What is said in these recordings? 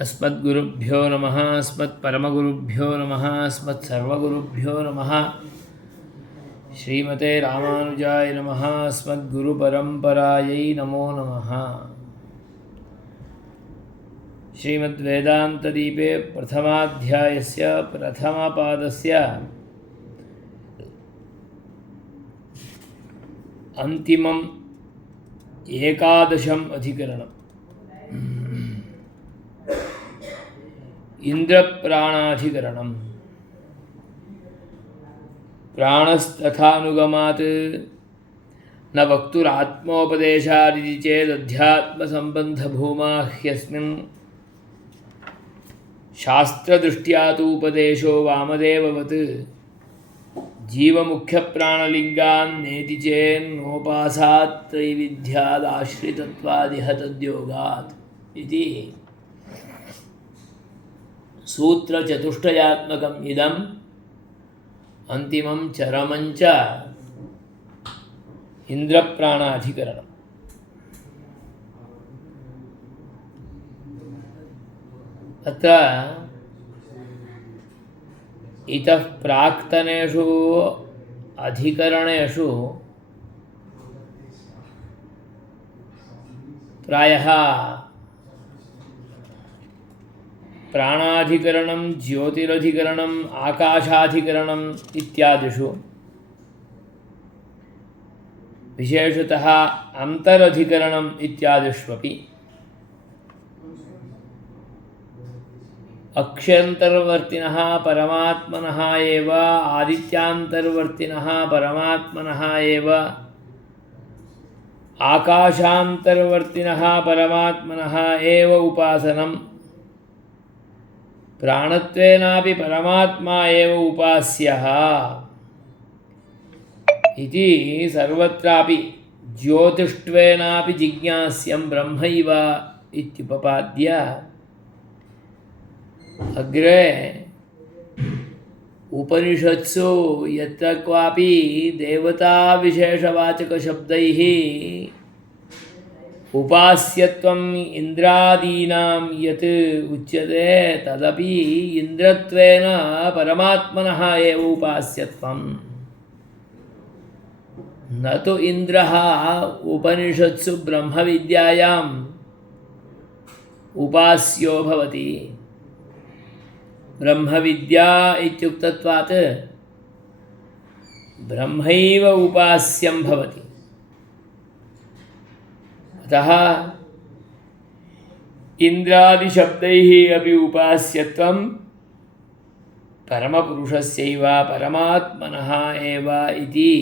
अस्मद्गुरुभ्यो नमः। अस्मत्परमगुरुभ्यो नमः। अस्मत्सर्वगुरुभ्यो नमः। श्रीमते रामानुजाय नमः। अस्मद्गुरुपरम्परायै नमो नमः। श्रीमद्वेदान्तदीपे प्रथमाध्यायस्य प्रथमपादस्य अन्तिमम् एकादशम् अधिकरणम्। इंद्रप्राणाधिकरणम्। प्राणस्तथानुगमात् न वक्तुरात्मोपदेशादिति चेदध्यात्मसम्बन्धभूमा ह्यस्मिन् शास्त्रदृष्ट्या तु उपदेशो वामदेववत् जीवमुख्यप्राणलिङ्गान् नेति चेन्नोपासात् त्रैविध्यादाश्रितत्वादिह तद्योगात् इति सूत्रचतुष्टयात्मकम् इदम् अन्तिमं चरमं च इन्द्रप्राणाधिकरणम्। अत्र इतः प्राक्तनेषु अधिकरणेषु प्रायः प्राणाधिकरणं, ज्योतिरधिकरणं, आकाशाधिकरणम् इत्यादिषु विशेषतः अन्तरधिकरणम् इत्यादिष्वपि अक्षयन्तर्वर्तिनः परमात्मनः एव, आदित्यान्तर्वर्तिनः परमात्मनः एव, आकाशान्तर्वर्तिनः परमात्मनः एव उपासनं, प्राणत्वेनापि परमात्मा एव उपास्यः इति सर्वत्रापि ज्योतिष्ट्वेनापि जिज्ञास्यं ब्रह्मैव इत्युपपाद्य अग्रे उपनिषत्सु यत्र क्वापि देवताविशेषवाचकशब्दैः उपास्यत्वम् इन्द्रादीनां यत् उच्यते तदपि इन्द्रत्वेन परमात्मनः एव उपास्यत्वम्। न तु इन्द्रः उपनिषत्सु ब्रह्मविद्यायाम् उपास्यो भवति। ब्रह्मविद्या इत्युक्तत्वात् ब्रह्मैव उपास्यं भवति। अतः इन्द्रादिशब्दैः अपि उपास्यत्वं परमपुरुषस्यैव परमात्मनः एव इति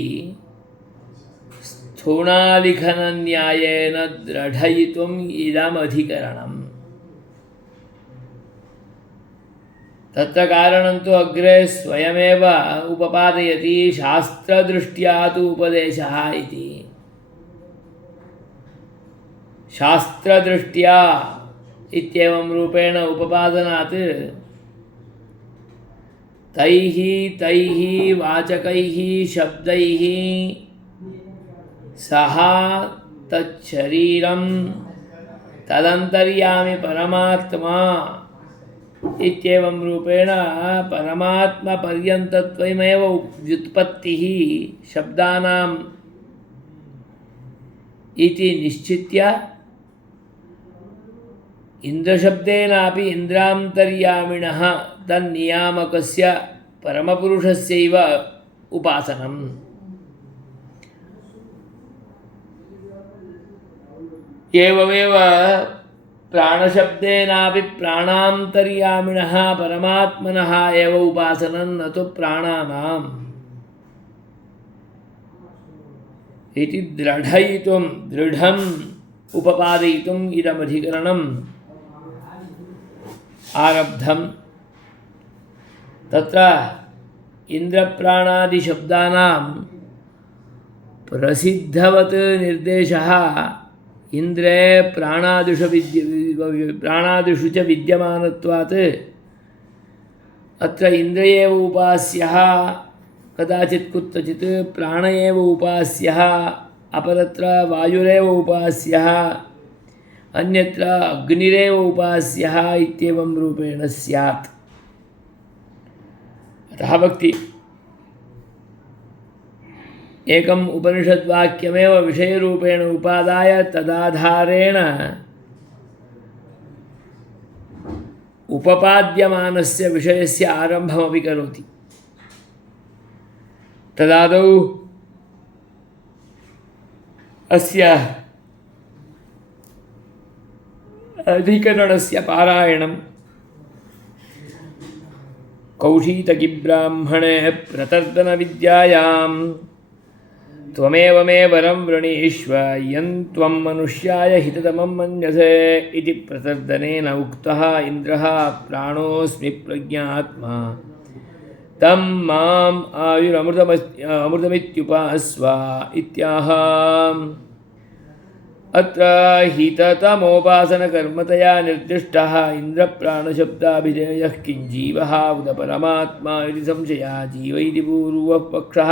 स्थूणालिखनन्यायेन द्रढयितुम् इदमधिकरणम्। तत्र कारणं तु अग्रे स्वयमेव उपपादयति, शास्त्रदृष्ट्या तु उपदेशः इति। शास्त्रदृष्ट्या इत्येवं रूपेण उपपादनात् तैः वाचकैः शब्दैः सह तच्छरीरं तदन्तर्यामि परमात्मा इत्येवं रूपेण परमात्मपर्यन्तत्वमेव व्युत्पत्तिः शब्दानाम् इति निश्चित्य इन्द्रशब्देनापि इन्द्रान्तर्यामिणः तन्नियामकस्य परमपुरुषस्यैव उपासनम्। एवमेव प्राणशब्देनापि प्राणान्तर्यामिणः परमात्मनः एव उपासनं, न तु प्राणानाम् इति दृढयितुं दृढम् उपपादयितुम् इदमधिकरणम् आरब्धम्। तत्र इन्द्रप्राणादिशब्दानां प्रसिद्धवत् निर्देशः इन्द्रे प्राणादिषु च विद्यमानत्वात् अत्र इन्द्र एव उपास्यः, कदाचित् कुत्रचित् प्राण एव उपास्यः, अपरत्र वायुरेव उपास्यः, अन्यत्र अग्निरेव उपास्यः इत्येवं रूपेण स्यात्। अतः भक्ति एकम् उपनिषद्वाक्यमेव विषयरूपेण उपादाय तदाधारेण उपपाद्यमानस्य विषयस्य आरम्भमपि करोति। तदादौ अस्य अधिकरणस्य पारायणं कौशीतकीब्राह्मणे प्रतर्दनविद्यायां त्वमेव मे वरं वृणीष्व यं त्वं मनुष्याय हिततमं मन्यसे इति प्रतर्दनेन उक्तः इन्द्रः प्राणोऽस्मि प्रज्ञात्मा तं माम् अमृतमित्युपास्व इत्याह। अत्र हिततमोपासनकर्मतया निर्दिष्टः इन्द्रप्राणशब्दाभिधेयः किञ्जीवः उत परमात्मा इति संशयः। जीव इति पूर्वः पक्षः।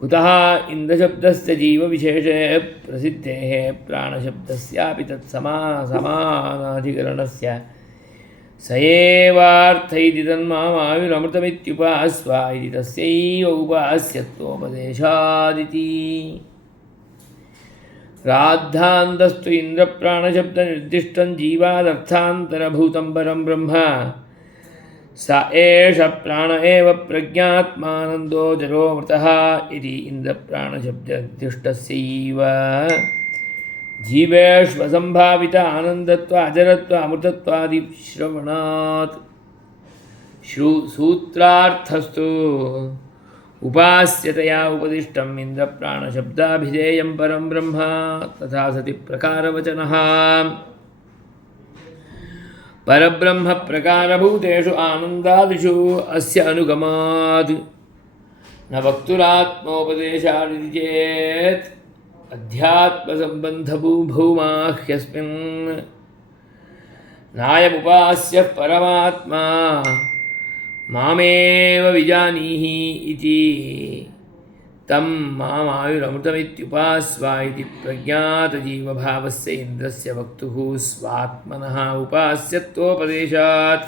कुतः इन्द्रशब्दस्य जीवविशेषे प्रसिद्धेः प्राणशब्दस्यापि तत्समानाधिकरणस्य स एवार्थ इति तन्मामायुरमृतमित्युपास्व इति तस्यैव उपास्यत्वोपदेशादिति। राद्धान्तस्तु इन्द्रप्राणशब्दनिर्दिष्टं जीवादर्थान्तरभूतं परं ब्रह्म स एष प्राण एव प्रज्ञात्मानन्दो जरोऽमृतः इति इन्द्रप्राणशब्दनिर्दिष्टस्यैव जीवेष्वसम्भावित आनन्दत्व अजरत्व अमृतत्वादिश्रवणात् सूत्रार्थस्तु उपास्यतया उपदिष्टम् इन्द्रप्राणशब्दाभिधेयं परं ब्रह्म तथा सति प्रकारवचनः। परब्रह्म प्रकारभूतेषु आनन्दादिषु अस्य अनुगमात् न वक्तुरात्मोपदेशादिति चेत् अध्यात्मसम्बन्धभूभौमा ह्यस्मिन् नायमुपास्यः परमात्मा मामेव विजानीहि इति तं मामायुरमृतमित्युपास्व इति प्रज्ञातजीवभावस्य इन्द्रस्य वक्तुः स्वात्मनः उपास्यत्वोपदेशात्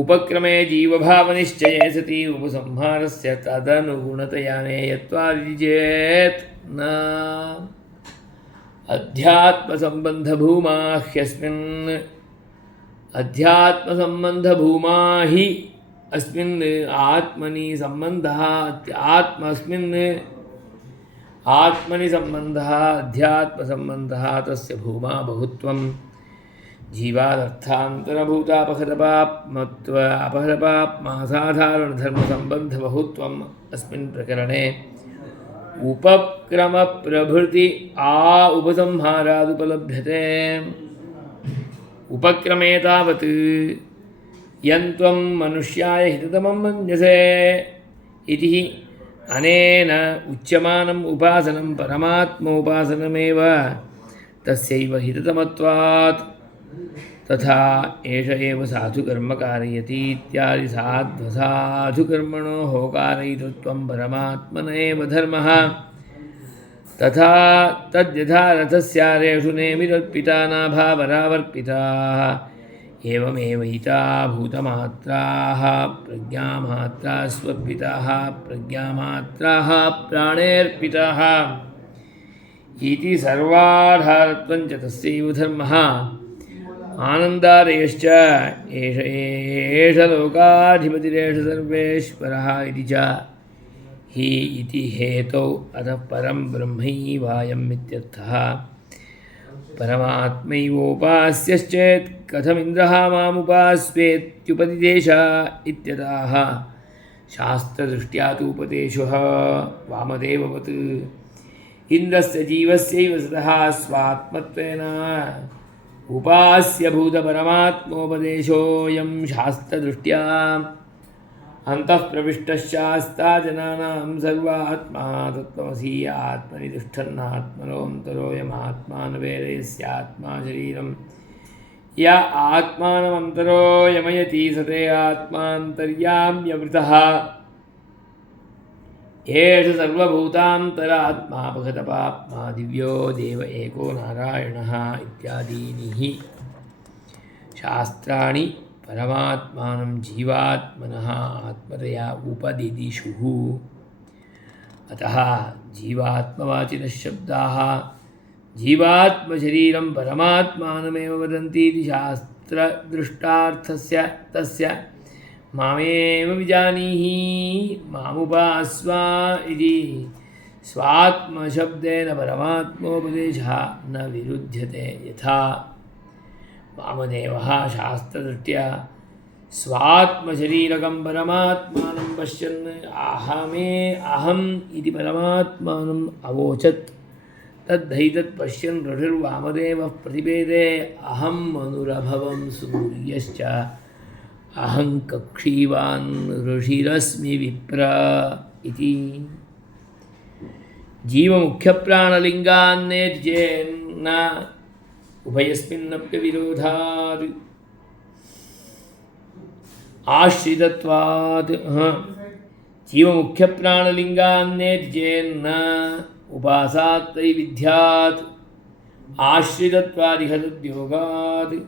उपक्रमे जीवभावनिश्चये सति उपसंहारस्य तदनुगुणतया नेयत्वादिति चेत् न अध्यात्मसम्बन्धभूमा ह्यस्मिन् अध्यात्मसम्बन्धभूमा हि अस्मिन् आत्मनि सम्बन्धः आत्मनि सम्बन्धः अध्यात्मसम्बन्धः तस्य भूमा बहुत्वं जीवादर्थान्तरभूतापहृतपाप्मासाधारणधर्मसम्बन्धबहुत्वम् अस्मिन् प्रकरणे उपक्रमप्रभृति उपसंहारादुपलभ्यते। उपक्रमे तावत् यं त्वं मनुष्याय हिततमं मन्यसे इति अनेन उच्यमानम् उपासनं परमात्मोपासनमेव तस्यैव हिततमत्वात् तथा एष एव साधुकर्म कारयति इत्यादि साध्वसाधुकर्मणोः कारयितृत्वं परमात्मन एव धर्मः। तथा तद्यथा रथस्यारेषु नेमिरर्पिता नाभावरावर्पिताः एवमेव हिता भूतमात्राः प्रज्ञामात्राः स्वर्पिताः प्रज्ञामात्राः प्राणेऽर्पिताः इति सर्वाधारत्वं च तस्यैव धर्मः। आनन्दादयश्च एष लोकाधिपतिरेष सर्वेश्वरः इति च हि इति हेतौ अतः परं ब्रह्मैवायम् इत्यर्थः। परमात्मैवोपास्यश्चेत् कथमिन्द्रः मामुपास्वेत्युपदिदेश इत्यतः शास्त्रदृष्ट्या तु उपदेशः वामदेववत् इन्द्रस्य जीवस्यैव सतः स्वात्मत्वेन उपास्यभूतपरमात्मोपदेशोऽयं शास्त्रदृष्ट्या अन्तःप्रविष्टश्चास्ता जनानां सर्वात्मा तत्त्वमसि आत्मनि तिष्ठन्नात्मनोऽन्तरोऽयमात्मा न वेदयस्यात्मा शरीरं य आत्मानमन्तरो यमयति स ते आत्मान्तर्याम्यमृतः ಏಷ ಸರ್ವಭೂತಾಂತರಾತ್ಮಾ ಭಗತಪಾಪ್ಮಾ ದಿವ್ಯೋ ದೇವ ಏಕೋ ನಾರಾಯಣಃ ಇತ್ಯಾದೀನಿಃ ಶಾಸ್ತ್ರಾಣಿ ಪರಮಾತ್ಮಾನಂ ಜೀವಾತ್ಮನಃ ಆತ್ಮತಯಾ ಉಪದಿದಿಷುಃ. ಅತಃ ಜೀವಾತ್ಮವಾಚಿನಃ ಶಬ್ದಾಃ ಜೀವಾತ್ಮಶರೀರಂ ಪರಮಾತ್ಮಾನಮೇವ ವದಂತೀತಿ ಶಾಸ್ತ್ರದೃಷ್ಟಾರ್ಥಸ್ಯ ತಸ್ಯ ಮಾಮೇವ ವಿಜಾನೀಹಿ ಮಾಮುಪಾಸ್ವ ಇತಿ ಸ್ವಾತ್ಮಶಬ್ದೇನ ಪರಮಾತ್ಮೋಪದೇಶಃ ನ ವಿರುಧ್ಯತೆ. ಯಥಾ ವಾಮದೇವಃ ಶಾಸ್ತ್ರದೃಷ್ಟ್ಯಾ ಸ್ವಾತ್ಮಶರೀರಕಂ ಪರಮಾತ್ಮಾನಂ ಪಶ್ಯನ್ ಅಹಂ ಇತಿ ಪರಮಾತ್ಮಾನಂ ಅವೋಚತ್. ತದ್ಧೈತತ್ ಪಶ್ಯನ್ ಋಷಿರ್ವಾಮದೇವಃ ಪ್ರತಿಪೇದೆ ಅಹಂ ಮನುರಭವಂ ಸೂರ್ಯಶ್ಚ ಅಹಂ ಕಕ್ಷೀವಾನ್ ಋಷಿರಸ್ಮಿ ವಿಪ್ರ ಇತಿ. ಜೀವಮುಖ್ಯಪ್ರಾಣಲಿಂಗಾನ್ನೇತ್ಯೇನ ಉಭಯಸ್ಮಿನ್ನಪ್ಯವಿರೋಧಾತ್ ಆಶ್ರಿತತ್ವಾತ್. ಜೀವಮುಖ್ಯಪ್ರಾಣಲಿಂಗಾನ್ನೇತ್ಯೇನ ಉಪಾಸಾತ್ ತ್ರೈವಿಧ್ಯಾತ್ ಆಶ್ರಿತತ್ವಾದಿಹ ತದ್ಯೋಗಾತ್.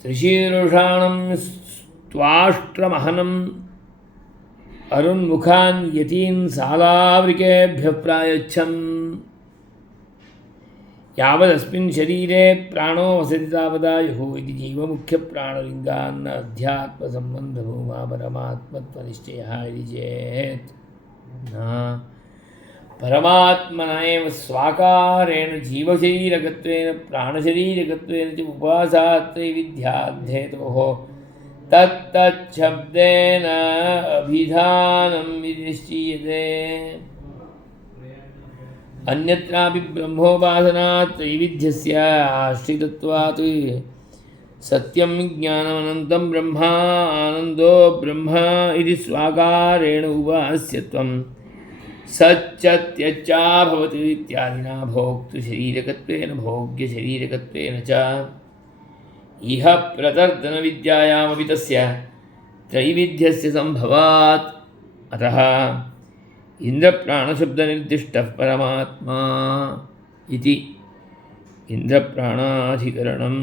ತ್ರಿಶೀರ್ಷಾಣಂ ತ್ವಾಷ್ಟ್ರಮಹನಂ ಅರುನ್ಮುಖಾನ್ ಯತೀನ್ ಸಾಲಾವೃಕೆಭ್ಯಃ ಪ್ರಾಯಚ್ಛನ್. ಯಾವದಸ್ಮಿನ್ ಶರೀರೆ ಪ್ರಾಣೋ ವಸತಿ ತಾವದಾಯುಃ ಇತಿ ಜೀವಮುಖ್ಯಪ್ರಾಣಲಿಂಗಾನ್ ಅಧ್ಯಾತ್ಮಸಂಬಂಧಭೂಮಾ ಪರಮಾತ್ಮತ್ವನಿಶ್ಚಯಃ ಇತಿ ಚೇತ್ ನ ಪರಮಾತ್ಮನ ಏವ ಸ್ವಾಕಾರೇಣ ಜೀವಶರೀರಕತ್ವೇನ ಪ್ರಾಣಶರೀರಕತ್ವೇನ ಚ ಉಪಾಸಾತ್ ತ್ರೈವಿಧ್ಯಾಧೇತೋಃ ತತ್ತಚ್ಛಬ್ದೇನ ಅಭಿಧಾನಂ ನಿಶ್ಚೀಯತೆ. ಅನ್ಯತ್ರಾಪಿ ಬ್ರಹ್ಮೋಪಾಸನಾತ್ ತ್ರೈವಿಧ್ಯಸ್ಯ ಆಶ್ರಿತತ್ವಾತ್ ಸತ್ಯಂ ಜ್ಞಾನಮನಂತಂ ಬ್ರಹ್ಮ ಆನಂದೋ ಬ್ರಹ್ಮ ಇತಿ ಸ್ವಾಕಾರೇಣ ಉಪಾಸ್ಯತ್ವಂ ಸಚ್ಚತ್ಯಚ್ಚಾ ಭವತಿ ಇತ್ಯಾದಿನ ಭೋಕ್ತೃಶರೀರಕತ್ವೇನ ಭೋಗ್ಯಶರೀರಕತ್ವೇನ ಚ ಇಹ ಪ್ರತರ್ದನವಿದ್ಯಾಯಾಮಪಿ ತಸ್ಯ ತ್ರೈವಿಧ್ಯಸ್ಯ ಸಂಭವಾತ್. ಅತಃ ಇಂದ್ರಪ್ರಾಣಶಬ್ದನಿರ್ದಿಷ್ಟಃ ಪರಮಾತ್ಮಾ ಇತಿ ಇಂದ್ರಪ್ರಾಣಾಧಿಕರಣಂ.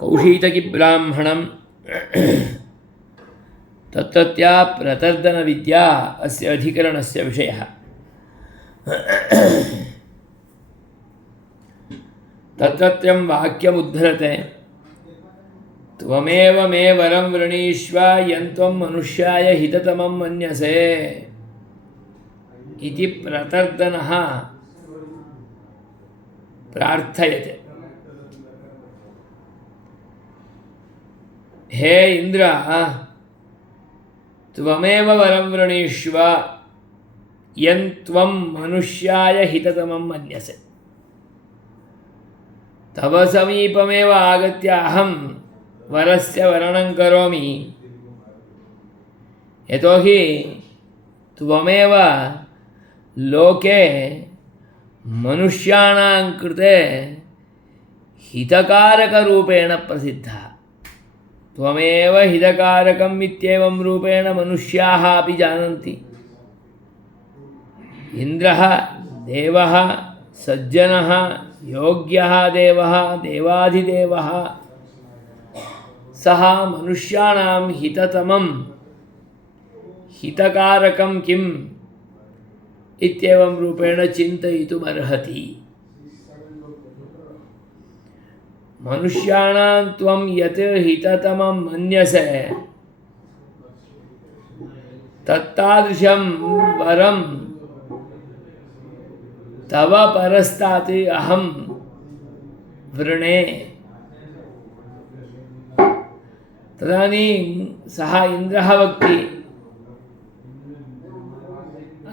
ಕೌಶೀತಕಿ ಬ್ರಾಹ್ಮಣಂ ತತ್ರತ್ಯಾ ಪ್ರತರ್ದನವಿದ್ಯಾ ಅಸ್ಯ ಅಧಿಕರಣಸ್ಯ ವಿಷಯಃ. ತತ್ರತ್ಯಂ ವಾಕ್ಯಮುದ್ಧರತೆ ತ್ವಮೇವ ಮೇ ವರಂ ವೃಣೀಷ್ವ ಯಂತ್ವಂ ಮನುಷ್ಯಾಯ ಹಿತತಮಂ ಮನ್ಯಸೆ ಇತಿ ಪ್ರತರ್ದನಃ ಪ್ರಾರ್ಥಯತೆ. ಹೇ ಇಂದ್ರ, ತ್ವಮೇವ ವರಂ ವೃಣೀಷ್ವ ಯಂತ್ವಂ ಮನುಷ್ಯಾಯ ಹಿತತಮಂ ಮನ್ಯಸೆ. ತವ ಸಮೀಪಮೇವ ಆಗತ್ಯ ಅಹಂ ವರಸ್ಯ ವರ್ಣಂ ಕರೋಮಿ. ಯತೋಹಿ ತ್ವಮೇವ ಲೋಕೆ ಮನುಷ್ಯಾಣಾಂ ಕೃತೆ ಹಿತಕಾರಕರೂಪೇಣ ಪ್ರಸಿದ್ಧಃ. ತ್ವಮೇವ ಹಿತಕಾರಕಂ ಇತ್ಯೇವಂ ರೂಪೇಣ ಮನುಷ್ಯಾಃ ಅಪಿ ಜಾನಂತಿ. ಇಂದ್ರಃ ದೇವಃ ಸಜ್ಜನಃ ಯೋಗ್ಯಃ ದೇವಃ ದೇವಾಧಿದೇವಃ ಸಹ ಮನುಷ್ಯಾಣಾಂ ಹಿತತಮಂ ಹಿತಕಾರಕಂ ಕಿಂ ಇತ್ಯೇವಂ ರೂಪೇಣ ಚಿಂತಯಿತುಮರ್ಹತಿ. ಮನುಷ್ಯಾಣಾಂ ತ್ವಂ ಯತ್ ಹಿತತಮಂ ಮನ್ಯಸೆ ತತ್ತಾದೃಶಂ ವರಂ ತವ ಪರಸ್ತಾತ್ ಅಹಂ ವೃಣೆ. ತದಾನೀಂ ಸಹ ಇಂದ್ರಃ ವಕ್ತಿ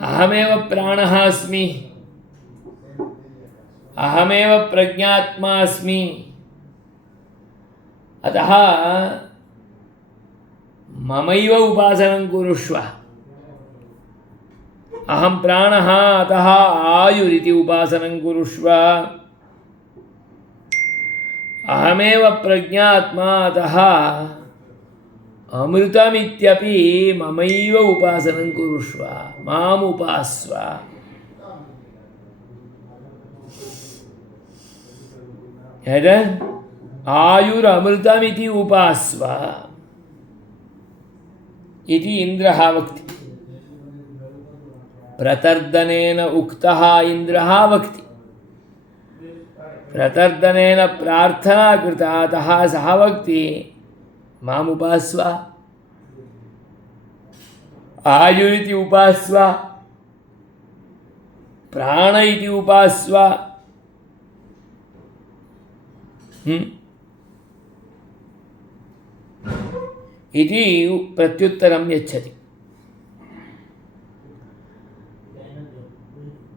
ಅಹಮೇವ ಪ್ರಾಣಃ ಅಸ್ಮಿ, ಅಹಮೇವ ಪ್ರಜ್ಞಾತ್ಮಾ ಅಸ್ಮಿ. ಅತಃ ಮಮೈವ ಉಪಾಸನಂ ಕುರುಷ್ವ. ಅಹಂ ಪ್ರಾಣಃ ಅತಃ ಆಯುರಿತಿ ಉಪಾಸನಂ ಕುರುಷ್ವ. अहमेव प्रज्ञात्मा अतः अमृतमित्यपि ममैव उपासनं कुरुष्व माम् उपास्व यद् आयुरमृतमिति उपास्व इति इन्द्रः वक्ति प्रतर्दनेन उक्तः इन्द्रः वक्ति प्रतर्दनेन प्रार्थना कृता अतः सः वक्ति माम् उपास्व आयु इति उपास्व प्राण इति उपास्व इति प्रत्युत्तरं यच्छति।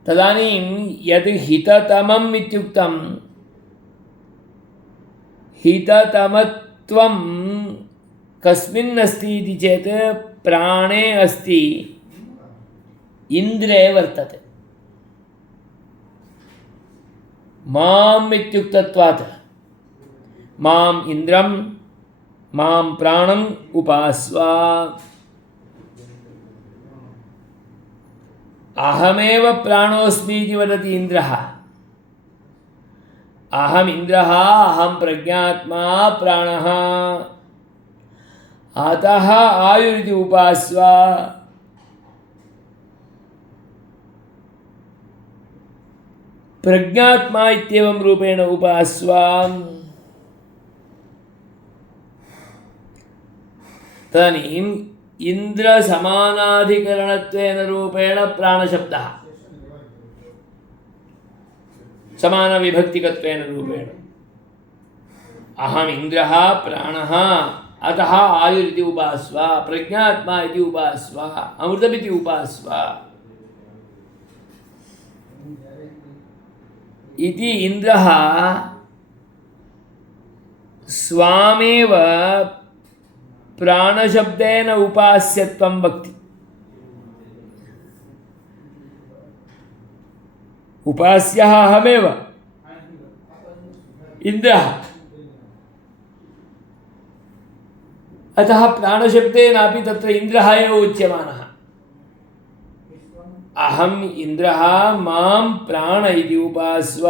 तदानीं यद् हिततमम् इत्युक्तं हिततमत्वं कस्मिन् अस्ति इति चेत् प्राणे अस्ति इन्द्रे वर्तते। माम् इत्युक्तत्वात् माम् इन्द्रं मां प्राणम् उपास्व अहमेव प्राणोऽस्मि इति वदति इन्द्रः। अहम् इन्द्रः अहं प्रज्ञात्मा प्राणः अतः आयुरिति उपास्व प्रज्ञात्मा इत्येवं रूपेण उपास्व तदानीम् इन्द्रसमानाधिकरणत्वेन रूपेण प्राणशब्दः समानविभक्तिकत्वेन रूपेण अहम् इन्द्रः प्राणः अतः आयुरिति उपास्व प्रज्ञात्मा इति उपास्व अमृतमिति उपास्व इति इन्द्रः स्वामेव प्राणशब्देन उपास्यत्वं वक्ति। उपास्यः अहमेव इन्द्रः अतः प्राणशब्देनापि तत्र इन्द्रः एव उच्यमानः। अहम् इन्द्रः मां प्राण इति उपास्व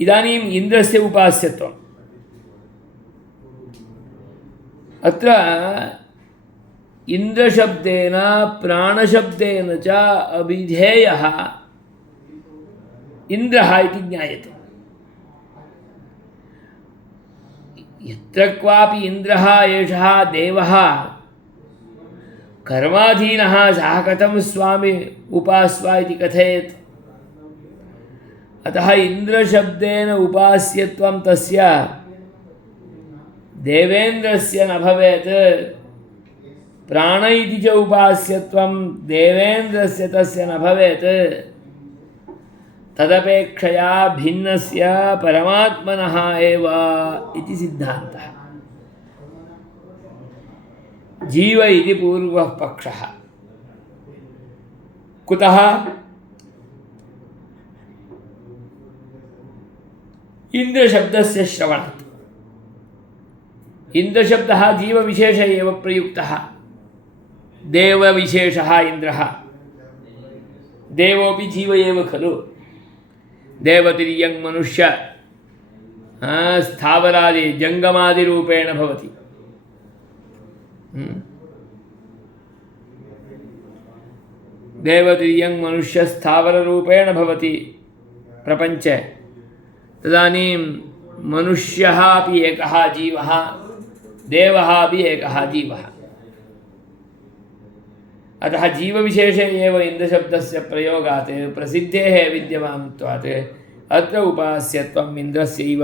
इदानीम् इन्द्रस्य उपास्यत्वम् अत्र इन्द्रशब्देन प्राणशब्देन च अभिधेयः इन्द्रः इति ज्ञायते। यत्र क्वापि इन्द्रः एषः देवः कर्माधीनः सः कथं स्वामी उपास्व इति कथयेत्। अतः इन्द्रशब्देन उपास्यत्वं तस्य देवेन्द्रस्य न भवेत् प्राण इति च उपास्यत्वं देवेन्द्रस्य तस्य न भवेत् तदपेक्षया भिन्नस्य परमात्मनः एव इति सिद्धान्तः। जीव इति पूर्वः पक्षः कुतः इन्द्रशब्दस्य श्रवणात्। इन्द्रशब्दः जीवविशेष एव प्रयुक्तः। देवविशेषः इन्द्रः देवोऽपि जीव एव खलु। देवतिर्यं मनुष्य स्थावरादि जङ्गमादिरूपेण भवति। देवतिर्यं मनुष्य स्थावररूपेण भवति प्रपञ्चे। तदानीं मनुष्यः अपि एकः जीवः देवः अपि एकः जीवः। अतः जीवविशेषे एव इन्द्रशब्दस्य प्रयोगात् प्रसिद्धेः विद्यमानत्वात् अत्र उपास्यत्वम् इन्द्रस्यैव।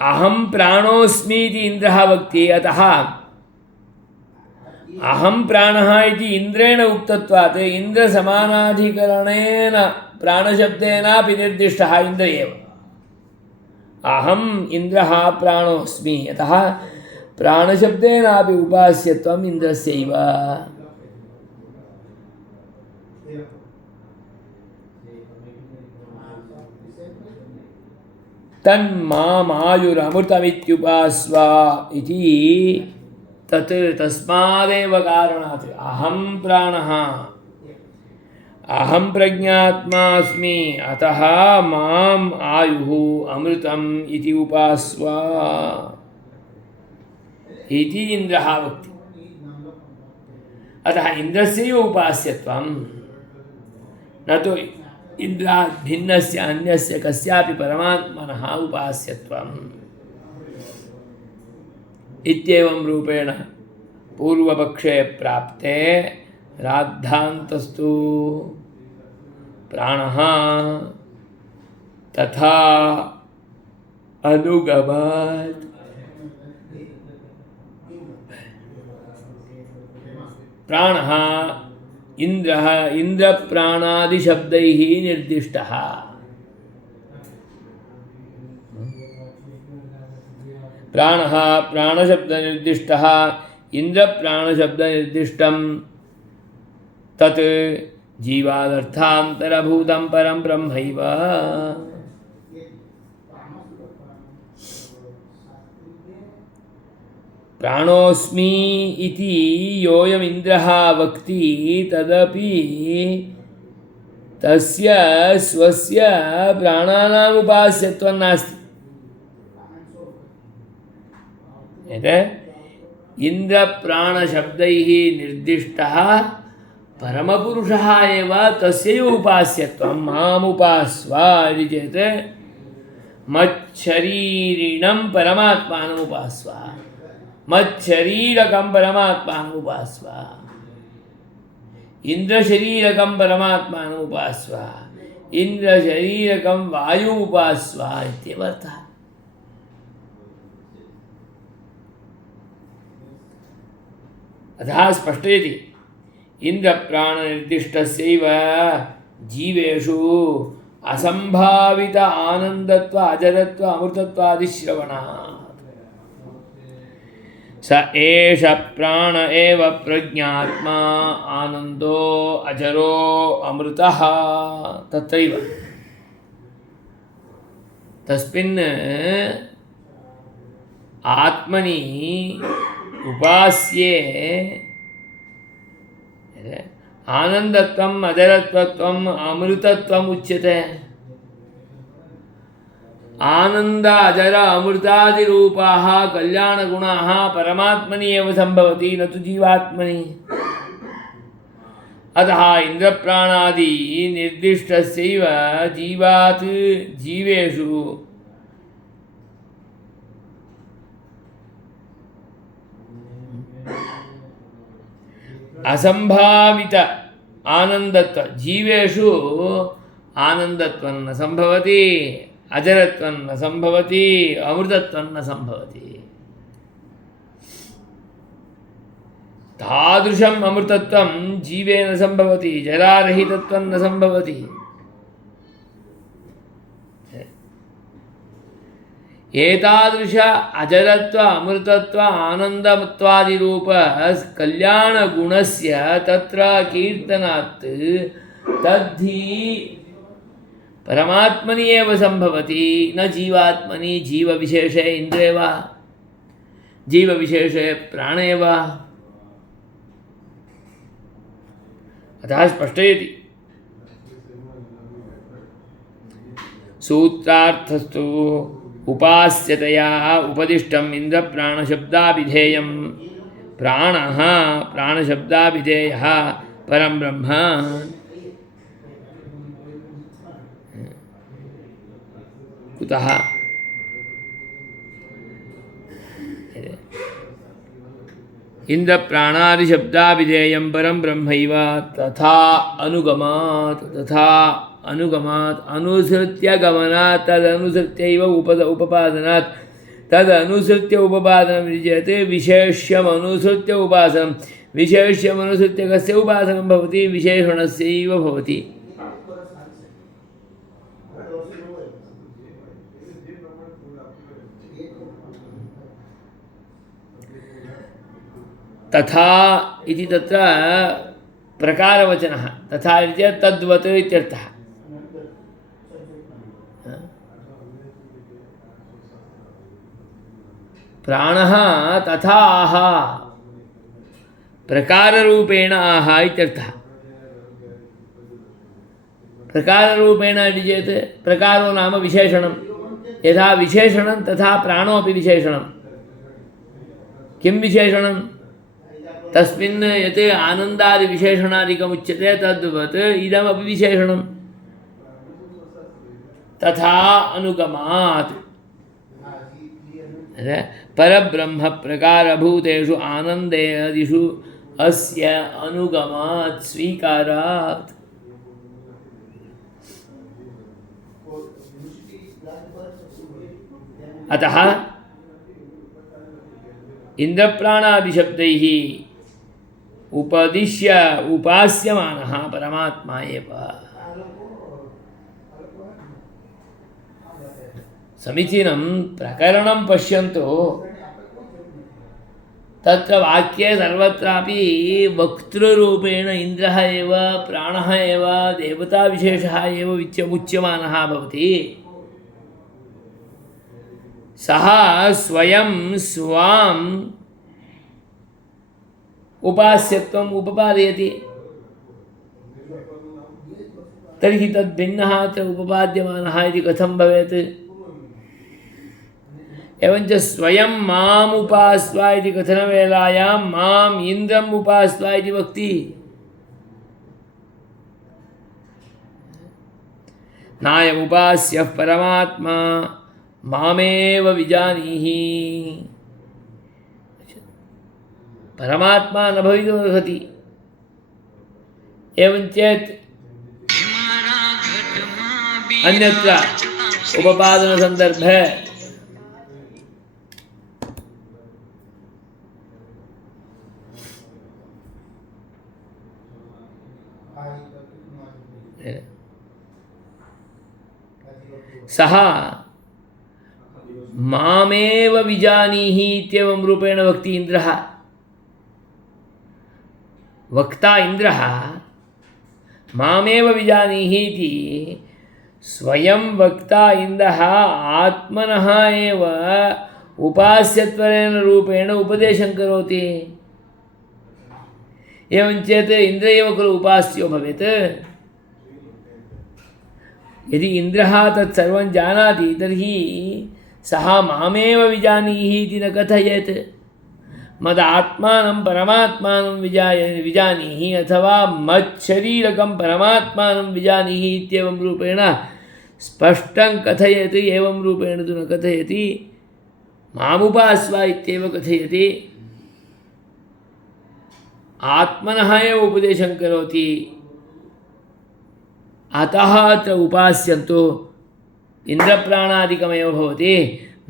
अहं प्राणोऽस्मि इति इन्द्रः वक्ति। अतः अहं प्राणः इति इन्द्रेण उक्तत्वात् इन्द्रसमानाधिकरणेन प्राणशब्देनापि निर्दिष्टः इन्द्र एव। अहम् इन्द्रः प्राणोऽस्मि। अतः प्राणशब्देनापि उपास्यत्वम् इन्द्रस्यैव। तन्मामायुरमृतमित्युपास्व इति तत् तस्मादेव कारणात् अहं प्राणः अहं प्रज्ञात्मा अस्मि अतः माम् आयुः अमृतम् इति उपास्व इति इन्द्रः वक्ति। अतः इन्द्रस्यैव उपास्यत्वं न तु इन्द्रात् भिन्नस्य अन्यस्य कस्यापि परमात्मनः उपास्यत्वम् इत्येवं रूपेण पूर्वपक्षे प्राप्ते राद्धान्तस्तु प्राणः तथा अनुगमात् प्राणः इन्द्रः इन्द्रप्राणादिशब्दैः निर्दिष्टः। प्राणः प्राणशब्दनिर्दिष्टः इन्द्रप्राणशब्दनिर्दिष्टं तत् जीवादर्थान्तरभूतं परं ब्रह्मैव। प्राणोऽस्मि इति योऽयम् इन्द्रः वक्ति तदपि तस्य स्वस्य प्राणानाम् उपास्यत्वं नास्ति। इन्द्रप्राणशब्दैः निर्दिष्टः परमपुरुषः एव तस्यैव उपास्यत्वं मामुपास्व इति चेत् मच्छरीरिणं परमात्मानम् उपास्व मच्छरीरकं परमात्मानम् उपास्व इन्द्रशरीरकं परमात्मानम् उपास्व इन्द्रशरीरकं वायुम् उपास्व इत्येव अर्थः। अतः स्पष्टयति इन्द्रप्राणनिर्दिष्टस्यैव जीवेषु असम्भावित आनन्दत्व अजरत्व अमृतत्वादिश्रवणात् स एष प्राण एव प्रज्ञात्मा आनन्दो अजरो अमृतः तत्रैव तस्मिन् आत्मनि उपास्ये आनन्दत्वम् अजरत्वत्वम् अमृतत्वम् उच्यते। आनंद अजर अमृतादिरूपाः कल्याणगुणाः परमात्मनि एव सम्भवति न तु जीवात्मनि। अतः इन्द्रप्राणादि निर्दिष्टस्यैव जीवात् जीवेषु असंभावित आनंदत्व जीवेषु आनंदत्वं न संभवति अजरत्वं न संभवति अमृतत्वं न संभवति। तादृशम् अमृतत्वं जीवे न संभवति जरारहितत्वं न संभवति। एतादृश अजरत्व अमृतत्व आनन्दत्वादिरूप कल्याणगुणस्य तत्र कीर्तनात् तद्धि परमात्मनि एव संभवति न जीवात्मनि। जीवविशेषे इन्द्रे वा जीवविशेषे प्राणे वा। अतः स्पष्टयति सूत्रार्थस्तु उपास्यतया उपदिष्टम् इन्द्रप्राणशब्दाभिधेयं प्राणः प्राणशब्दाभिधेयः परं ब्रह्म। कुतः इन्द्रप्राणादिशब्दाभिधेयं परं ब्रह्मैव तथा अनुगमात् अनुसृत्य गमनात् तदनुसृत्यैव उपपादनात् तदनुसृत्य उपपादनम् इति चेत् विशेष्यमनुसृत्य उपासनं विशेष्यमनुसृत्य कस्य उपासनं भवति विशेषणस्यैव भवति। तथा इति तत्र प्रकारवचनः तथा इति चेत् तद्वत् इत्यर्थः प्राणः तथा आह प्रकाररूपेण आह इत्यर्थः प्रकाररूपेण इति चेत् प्रकारो नाम विशेषणं यथा विशेषणं तथा प्राणोऽपि विशेषणं किं विशेषणं तस्मिन् यत् आनन्दादिविशेषणादिकमुच्यते तद्वत् इदमपि विशेषणं तथा अनुगमात् परब्रह्म प्रकारभूतेषु आनन्देदिषु अस्य अनुगमात् स्वीकारात् अतः इन्द्रप्राणादिशब्दैः उपदिश्य उपास्यमानः परमात्मा एव समीचीनं प्रकरणं पश्यन्तु तत्र वाक्ये सर्वत्रापि वक्तृरूपेण इन्द्रः एव प्राणः एव देवताविशेषः एव उच्यमानः भवति सः स्वयं स्वाम् उपास्यत्वम् उपपादयति तर्हि तद्भिन्नः अत्र उपपाद्यमानः इति कथं भवेत् एवञ्च स्वयं माम् उपास्वा इति कथनवेलायां माम् इन्द्रम् उपास्वा इति वक्ति नायमुपास्यः परमात्मा मामेव विजानीहि परमात्मा न भवितुमर्हति एवं चेत् अन्यत्र उपपादनसन्दर्भे सः मामेव विजानीहि इत्येवं रूपेण वक्ति इन्द्रः वक्ता इन्द्रः मामेव विजानीहि इति स्वयं वक्ता इन्द्रः आत्मनः एव उपास्यत्वेन रूपेण उपदेशं करोति एवं चेत् इन्द्र एव खलु उपास्यो भवेत् यदि इन्द्रः तत्सर्वं जानाति तर्हि सः मामेव विजानीहि इति न कथयेत् मदात्मानं परमात्मानं विजानीहि अथवा मच्छरीरकं परमात्मानं विजानीहि इत्येवं रूपेण स्पष्टं कथयति एवं रूपेण तु न कथयति मामुपास्व इत्येव कथयति आत्मनः एव उपदेशं करोति अतः अत्र उपास्यन्तु इन्द्रप्राणादिकमेव भवति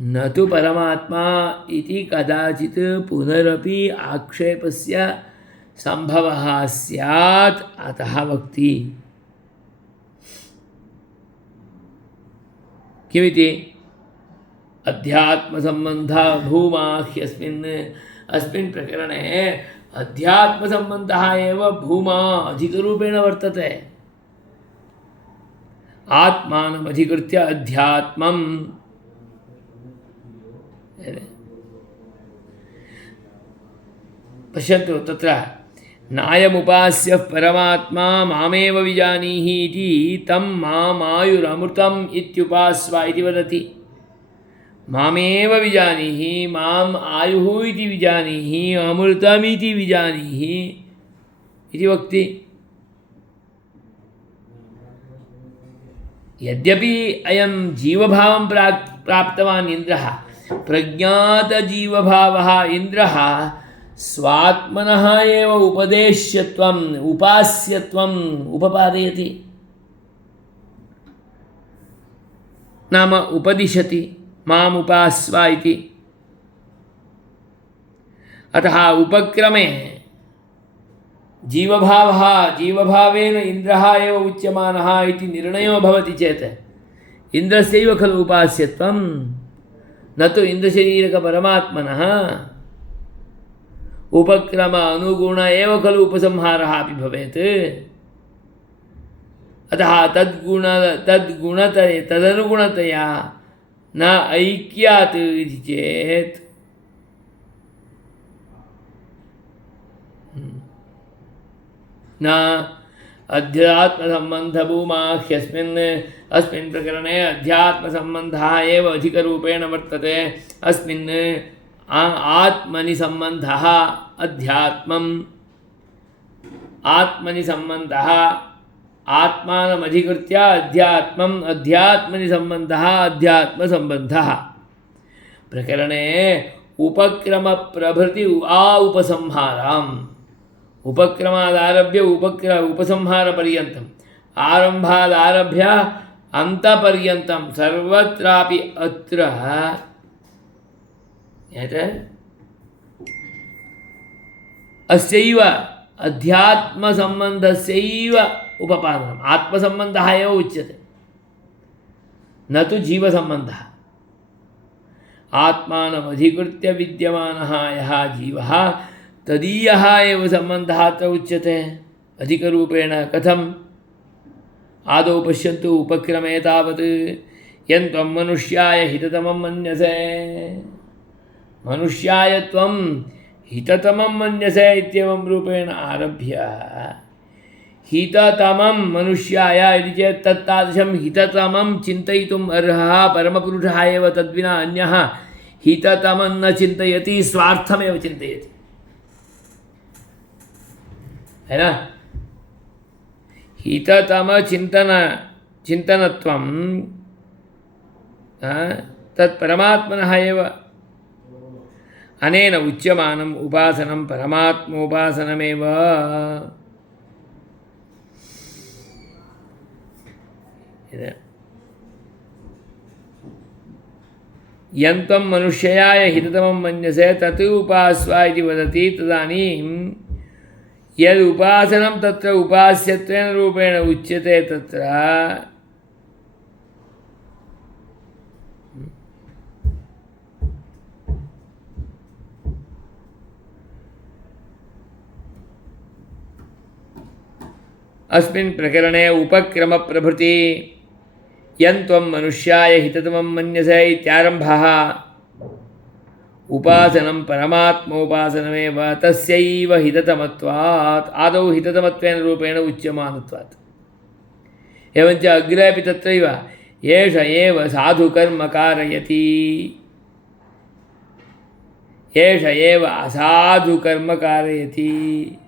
न तु परमात्मा इति कदाचित् पुनरपि आक्षेपस्य सम्भवः स्यात् अतः वक्ति किमिति अध्यात्मसम्बन्धः भूमा ह्यस्मिन् अस्मिन् प्रकरणे अध्यात्मसम्बन्धः एव भूमा अधिकरूपेण वर्तते आत्मानमधिकृत्य अध्यात्मं पश्यन्तु तत्र नायमुपास्यः परमात्मा मामेव विजानीहि इति तं मामायुरमृतम् इत्युपास्व इति वदति मामेव विजानीहि माम् आयुः इति विजानीहि अमृतमिति विजानीहि इति वक्ति यद्यपि अयं जीवभावं प्राप्तवान् इन्द्रः प्रज्ञातजीवभावः इन्द्रः स्वात्मनः एव उपदेश्यत्वम् उपास्यत्वम् उपपादयति नाम उपदिशति माम् उपास्व इति अतः उपक्रमे जीवभावेन इन्द्रः एव उच्यमानः इति निर्णयो भवति चेत् इन्द्रस्यैव खलु उपास्यत्वं न तु इन्द्रशरीरकपरमात्मनः उपक्रम अनुगुण एव खलु उपसंहारः अपि भवेत्। अतः तदनुगुणतया न ऐक्यात् इति चेत् न अध्यात्मसम्बन्धभूमाह्यस्मिन् अस्मिन् प्रकरणे अध्यात्मसम्बन्धः एव अधिकरूपेण वर्तते। अस्मिन् आत्मनि सम्बन्धः अध्यात्मम् आत्मनि सम्बन्धः आत्मानमधिकृत्य अध्यात्मम् अध्यात्मनि सम्बन्धः अध्यात्मसम्बन्धः। प्रकरणे उपक्रमप्रभृति उपसंहारम् उपक्रमादारभ्य उपसंहारपर्यन्तम् आरम्भादारभ्य अन्तपर्यन्तं सर्वत्रापि अत्र अस्यैव अध्यात्मसम्बन्धस्यैव उपपादनम्। आत्मसम्बन्धः एव उच्यते, न तु जीवसम्बन्धः। आत्मानमधिकृत्य विद्यमानः यः जीवः तदीयः एव सम्बन्धः अत्र उच्यते अधिकरूपेण। कथम्? आदौ पश्यन्तु उपक्रमे तावत् यन्त्वं मनुष्याय हिततमं मन्यसे, मनुष्याय त्वं हिततमं मन्यसे इत्येवं रूपेण आरभ्य हिततमं मनुष्याय इति चेत् तत्तादृशं हिततमं चिन्तयितुम् अर्हः परमपुरुषः एव। तद्विना अन्यः हिततमं न चिन्तयति, स्वार्थमेव चिन्तयति, है ना। हिततमचिन्तनत्वं तत् परमात्मनः एव। अनेन उच्यमानम् उपासनं परमात्मोपासनमेव। यन्त्वं मनुष्याय हिततमं मन्यसे तत् उपास्व इति वदति। तदानीं यद् उपासनं तत्र उपास्यत्वेन रूपेण उच्यते। तत्र अस्मिन् प्रकरणे उपक्रमप्रभृति यन्त्वं मनुष्याय हिततमं मन्यसे इत्यारम्भः उपासनं परमात्मोपासनमेव। तस्यैव हिततमत्वात् आदौ हिततमत्वेन रूपेण उच्यमानत्वात्। एवञ्च अग्रे अपि तत्रैव एष एव साधुकर्म कारयति, एष एव असाधुकर्म कारयति।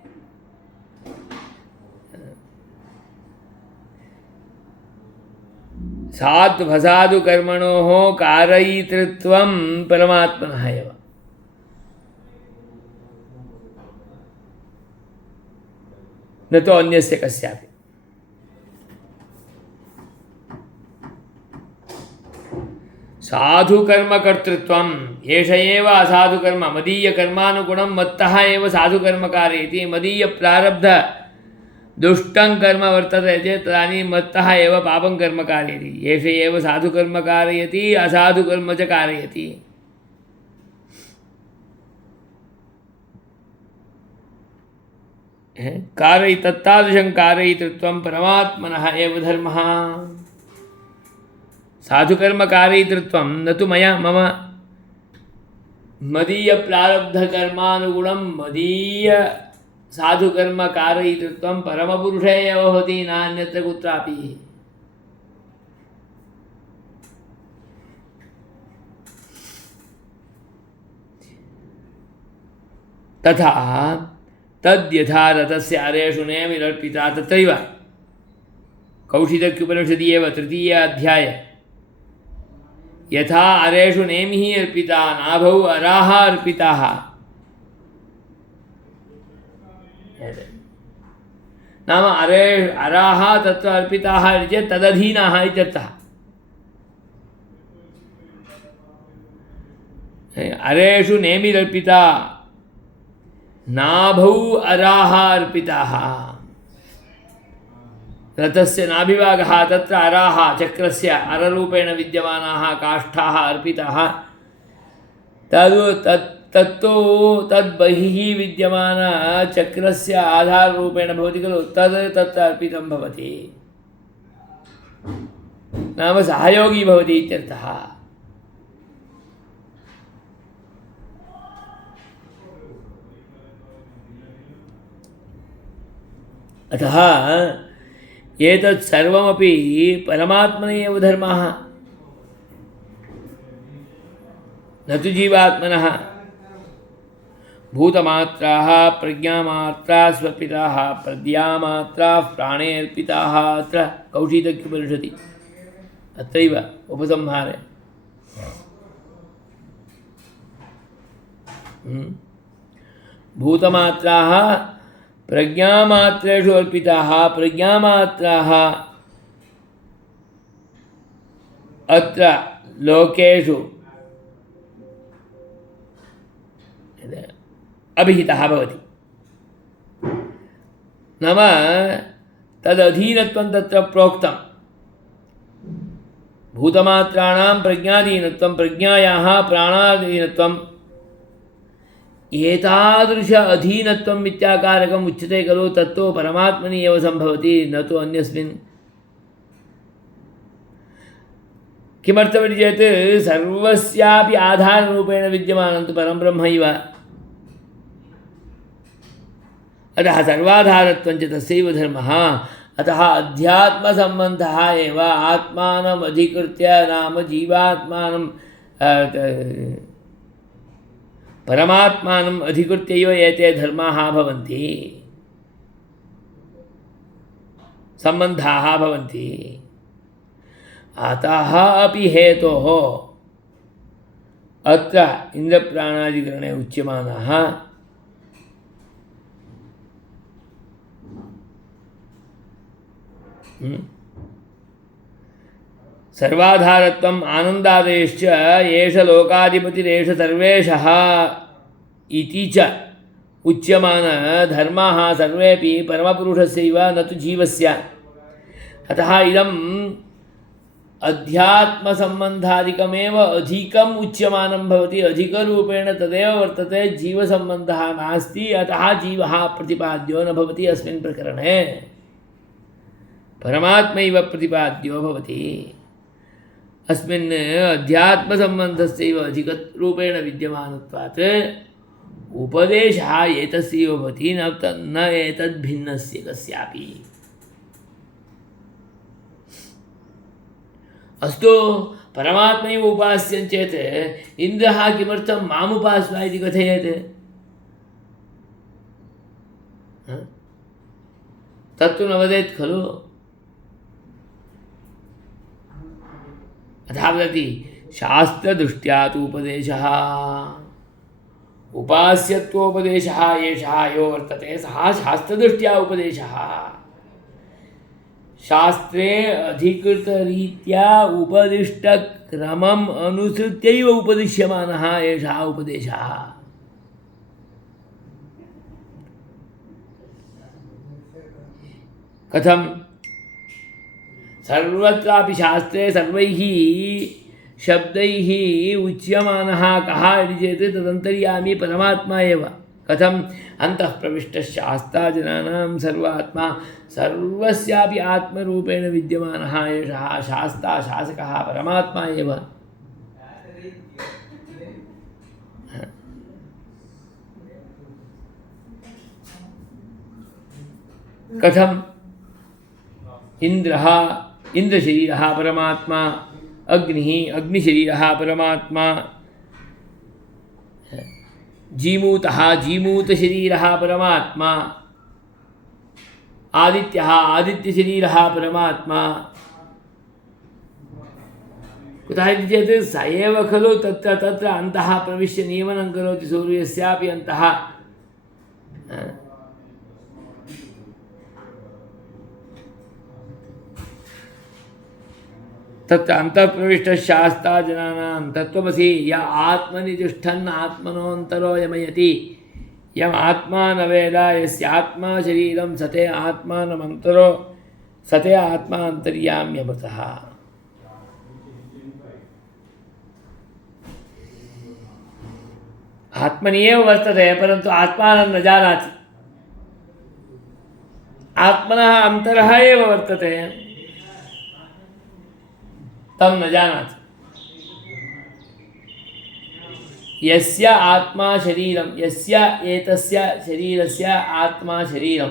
साधुकर्मणोः कारयितृत्वं परमात्मनः एव। न तु अन्यस्य कस्यापि। साधुकर्मकर्तृत्वम् एष एव असाधुकर्म। मदीयकर्मानुगुणं मत्तः एव साधुकर्म कारयति। मदीयप्रारब्ध दुष्टं कर्म वर्तते चेत् तदानीं मत्तः एव पापं कर्म कारयति। एष एव साधुकर्म कारयति, असाधुकर्म च कारयति। तत्तादृशं कारयितृत्वं परमात्मनः एव धर्मः। साधुकर्म कारयितृत्वं न तु मया मम मदीयप्रारब्धकर्मानुगुणं मदीय साधुकर्म कारयितृत्वं परमपुरुषे एव भवति, नान्यत्र कुत्रापि। तथा तद्यथा रथस्य अरेषु नेमिरर्पिता। तत्रैव कौशितक्युपनिषदि एव तृतीय अध्याये यथा अरेषु नेमिः अर्पिता नाभौ अराः अर्पिताः। नाम अराः तत्र अर्पिताः इति चेत् तदधीनाः इत्यर्थः। अरेषु नेमिरर्पिता नाभौ अराः अर्पिताः। रथस्य नाभिभागः तत्र अराः चक्रस्य अररूपेण विद्यमानाः काष्ठाः अर्पिताः। तत्तु तद्बहिः विद्यमान चक्रस्य आधाररूपेण भवति खलु, तद् तत्र अर्पितं भवति, नाम सहयोगी भवति इत्यर्थः। अतः एतत् सर्वमपि परमात्मने एव धर्मः, न तु जीवात्मनः। भूतमात्राः प्रज्ञामात्राः स्वपिताः प्रज्ञामात्राः प्राणे अर्पिताः। अत्र कौशीतक्योपनिषदि अत्रैव उपसंहारे भूतमात्राः प्रज्ञामात्रेषु अर्पिताः। प्रज्ञामात्राः अत्र लोकेषु अभिहितः भवति, नाम तदधीनत्वं तत्र प्रोक्तं। भूतमात्राणां प्रज्ञाधीनत्वं, प्रज्ञायाः प्राणाधीनत्वं, एतादृश अधीनत्वं इत्याकारकम् उच्यते खलु, तत्तु परमात्मनि एव सम्भवति, न तु अन्यस्मिन्। किमर्थमिति चेत् सर्वस्यापि आधाररूपेण विद्यमानं तु परं ब्रह्मैव। अतः सर्वाधारत्वं च तस्यैव धर्मः। अतः अध्यात्मसम्बन्धः एव आत्मानम् अधिकृत्य, नाम जीवात्मानं परमात्मानम् अधिकृत्यैव एते धर्माः भवन्ति, सम्बन्धाः भवन्ति। अतः अपि हेतोः अत्र इन्द्रप्राणादिकरणे उच्यमानः सर्वाधारत्वम् आनन्दादेश्च एष लोकाधिपतिरेष सर्वेशः इति च उच्यमान धर्माः सर्वेपि परमपुरुषस्यैव न तु जीवस्य। अतः इदम् अध्यात्मसम्बन्धादिकमेव अधिकम् उच्यमानं भवति, अधिकरूपेण तदेव वर्तते, जीवसम्बन्धः नास्ति। अतः जीवः प्रतिपाद्यो न भवति अस्मिन् प्रकरणे, परमात्मैव प्रतिपाद्यो भवति। अस्मिन् अध्यात्मसम्बन्धस्यैव अधिकरूपेण विद्यमानत्वात् उपदेशः एतस्यैव भवति, न एतद्भिन्नस्य कस्यापि। अस्तु, परमात्मैव उपास्यं चेत् इन्द्रः किमर्थं मामुपास्व इति कथयेत्? तत्तु न वदेत् खलु। अतः वदति शास्त्रदृष्ट्या तु उपदेशः, उपास्यत्वोपदेशः एषः यो वर्तते सः शास्त्रदृष्ट्या उपदेशः। शास्त्रे अधिकृतरीत्या उपदिष्टक्रमम् अनुसृत्यैव उपदिश्यमानः एषः उपदेशः। कथं? सर्वत्रापि शास्त्रे सर्वैः शब्दैः उच्यमानः कः इति चेत् तदन्तर्यामी परमात्मा एव। कथम्? अन्तः प्रविष्टः शास्ता जनानां सर्वात्मा, सर्वस्यापि आत्मरूपेण विद्यमानः एषः शास्ता, शासकः परमात्मा एव। कथम्? इन्द्रः, इन्द्रशरीरः परमात्मा, अग्निः, अग्निशरीरः परमात्मा, जीमूतः, जीमूतशरीरः परमात्मा, आदित्यः, आदित्यशरीरः परमात्मा। कुतः इति चेत् स एव खलु तत्र अन्तः प्रविश्य नियमनं करोति, सूर्यस्यापि अन्तः। तत्र अन्तःप्रविष्टः शास्ता जनानां तत्त्वमसि य आत्मनि तिष्ठन् आत्मनोऽन्तरो यमयति, यम् आत्मा न वेद यस्य आत्मा शरीरं सते आत्मानमन्तरो सते आत्मा अन्तर्याम्यमृतः। आत्मन्येव वर्तते परन्तु आत्मानं न जानाति। आत्मनः अन्तरः एव वर्तते, तं न जानाति। यस्य आत्मा शरीरं, यस्य एतस्य शरीरस्य आत्मा शरीरं,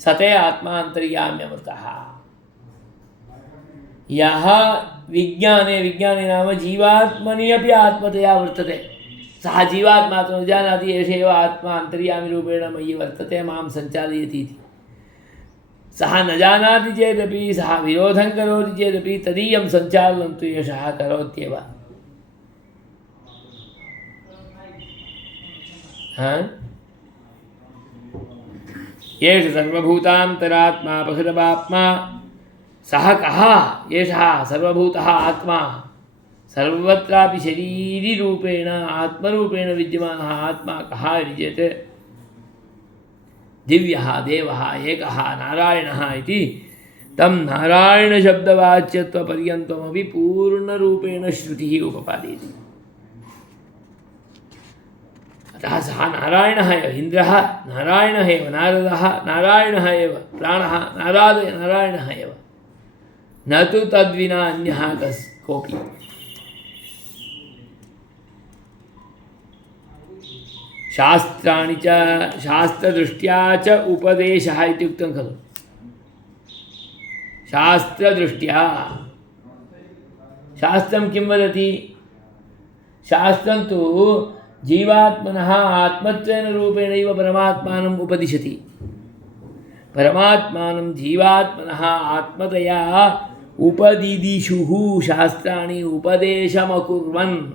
सते आत्मा अन्तर्याम्यमृतः। यः विज्ञाने, विज्ञाने नाम जीवात्मनि अपि आत्मतया वर्तते, सः जीवात्मा तो न जानाति एष एव आत्मा अन्तर्यामिरूपेण मयि वर्तते, मां सञ्चालयति इति। सः न जानाति चेदपि, सः विरोधं करोति चेदपि तदीयं सञ्चालनं तु एषः करोत्येव। एष सर्वभूतान्तरात्मा प्रकृतपाप्मा, सः कः? एषः सर्वभूतः आत्मा, सर्वत्रापि शरीरीरूपेण आत्मरूपेण विद्यमानः आत्मा कः इति चेत् दिव्यः देवः एकः नारायणः इति तं नारायणशब्दवाच्यत्वपर्यन्तमपि पूर्णरूपेण श्रुतिः उपपादयति। अतः सः नारायणः एव, इन्द्रः नारायणः एव, नारदः नारायणः एव, प्राणः नारायणः एव, न तु तद्विना अन्यः कोऽपि। शास्त्राणि च शास्त्रदृष्ट्या च उपदेशः इत्युक्तं खलु। शास्त्रदृष्ट्या, शास्त्रं किं वदति? शास्त्रं तु जीवात्मनः आत्मत्वेन रूपेणैव परमात्मानम् उपदिशति। परमात्मानं जीवात्मनः आत्मतया उपदिदिशुः शास्त्राणि उपदेशमकुर्वन्।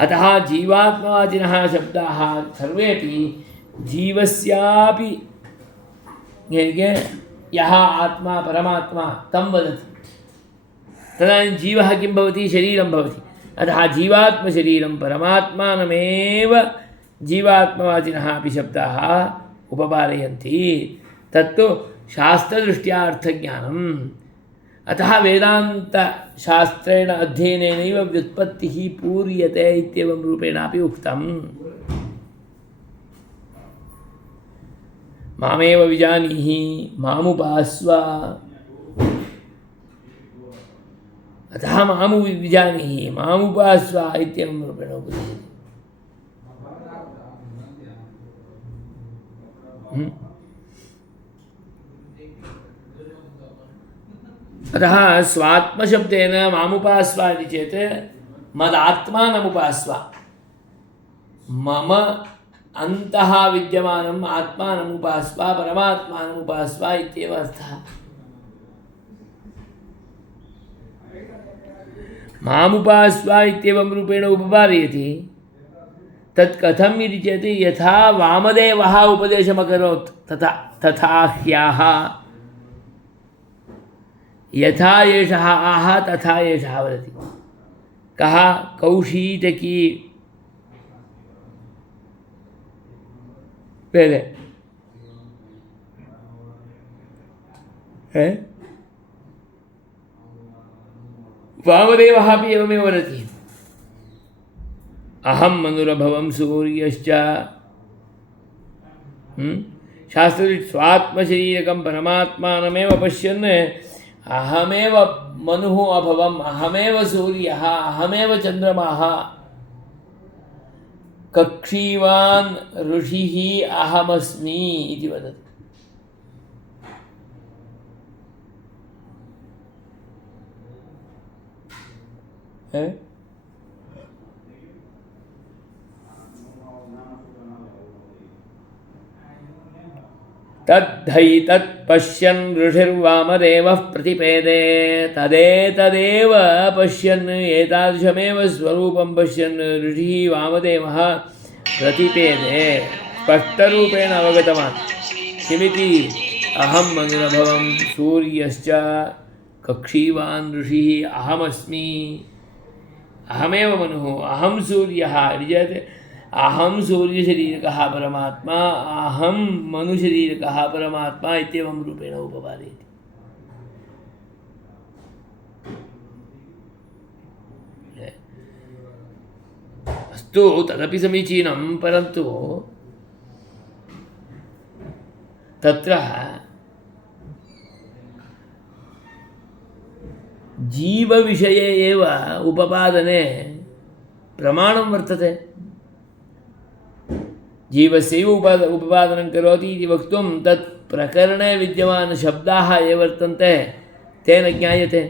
अतः जीवात्मवाचिनः शब्दाः सर्वेपि जीवस्यापि यः आत्मा परमात्मा तं वदति। तदानीं जीवः किं भवति? शरीरं भवति। अतः जीवात्मशरीरं परमात्मानमेव जीवात्मवाचिनः अपि शब्दाः उपपादयन्ति। तत्तु शास्त्रदृष्ट्या अर्थज्ञानम्। अतः वेदान्तशास्त्रेण अध्ययनेनैव व्युत्पत्तिः पूर्यते इत्येवं रूपेणापि उक्तम्। मामेव विजानीहि मामुपास्व। अतः मामु विजानीहि मामुपास्व इत्येवं रूपेण उपदिशति। अतः स्वात्मशब्देन मामुपास्व इति चेत् मदात्मानमुपास्व, मम अन्तः विद्यमानम् आत्मानमुपास्व, परमात्मानमुपास्व इत्येव अर्थः। मामुपास्व इत्येवं रूपेण उपपादयति। तत् कथम् इति चेत् यथा वामदेवः उपदेशमकरोत् तथा ह्यः, यथा एषः आह तथा एषः वदति। कः? कौशीतकी वेदे वामदेवः अपि एवमेव वदति। अहं मनुरभवं सूर्यश्च। शास्त्रे स्वात्मशरीरकं परमात्मानमेव पश्यन् अहमेव मनुः अभवम्, अहमेव सूर्यः, अहमेव चन्द्रमाः, कक्षीवान् ऋषिः अहमस्मि इति वदति। तद्धैतत् पश्यन् ऋषिर्वामदेवः प्रतिपेदे। तदेतदेव पश्यन्, एतादृशमेव स्वरूपं पश्यन् ऋषिः वामदेवः प्रतिपेदे, स्पष्टरूपेण अवगतवान्। किमिति? अहं मनुरभवं सूर्यश्च कक्षीवान् ऋषिः अहमस्मि। अहमेव मनुः, अहं सूर्यः इति चेत् अहं सूर्यशरीरकः परमात्मा, अहं मनुशरीरकः परमात्मा इत्येवं रूपेण उपपादयति। अस्तु तदपि समीचीनं, परन्तु तत्र जीवविषये एव उपपादने प्रमाणं वर्तते। जीवस्यैव उपपादनं करोति इति वक्तुं तत् प्रकरणे विद्यमानशब्दाः ये वर्तन्ते तेन ज्ञायते।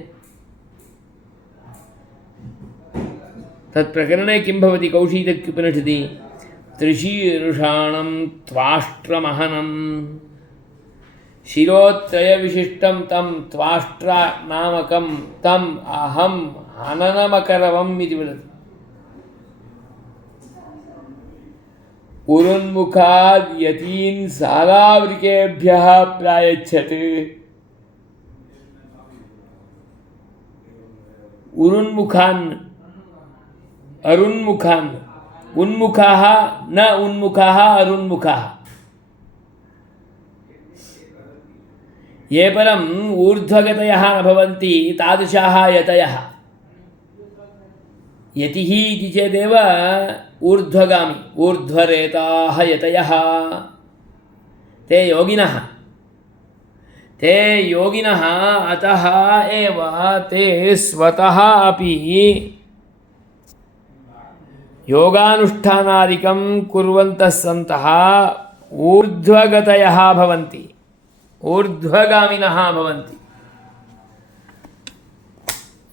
तत्प्रकरणे किं भवति? कौशीतकोपनिषदि त्रिशीर्षाणं त्वाष्ट्रमहनं शिरोत्रयविशिष्टं तं त्वाष्ट्रनामकं तम् अहं हननमकरवम् इति वदति। उरुन्मुखाद् यतीन् सालावृकेभ्यः प्रायच्छत्। उरुन्मुखान् अरुन्मुखान्, उन्मुखाः न उन्मुखाः अरुन्मुखाः, ये परम् ऊर्ध्वगतयः न भवन्ति तादृशाः यतयः। यतिः इति चेदेव ऊर्ध्वगामी, ऊर्ध्वरेताः यतयः ते योगिनः। ते योगिनः अतः एव ते स्वतः अपि योगानुष्ठानादिकं कुर्वन्तः सन्तः ऊर्ध्वगतयः भवन्ति, ऊर्ध्वगामिनः भवन्ति।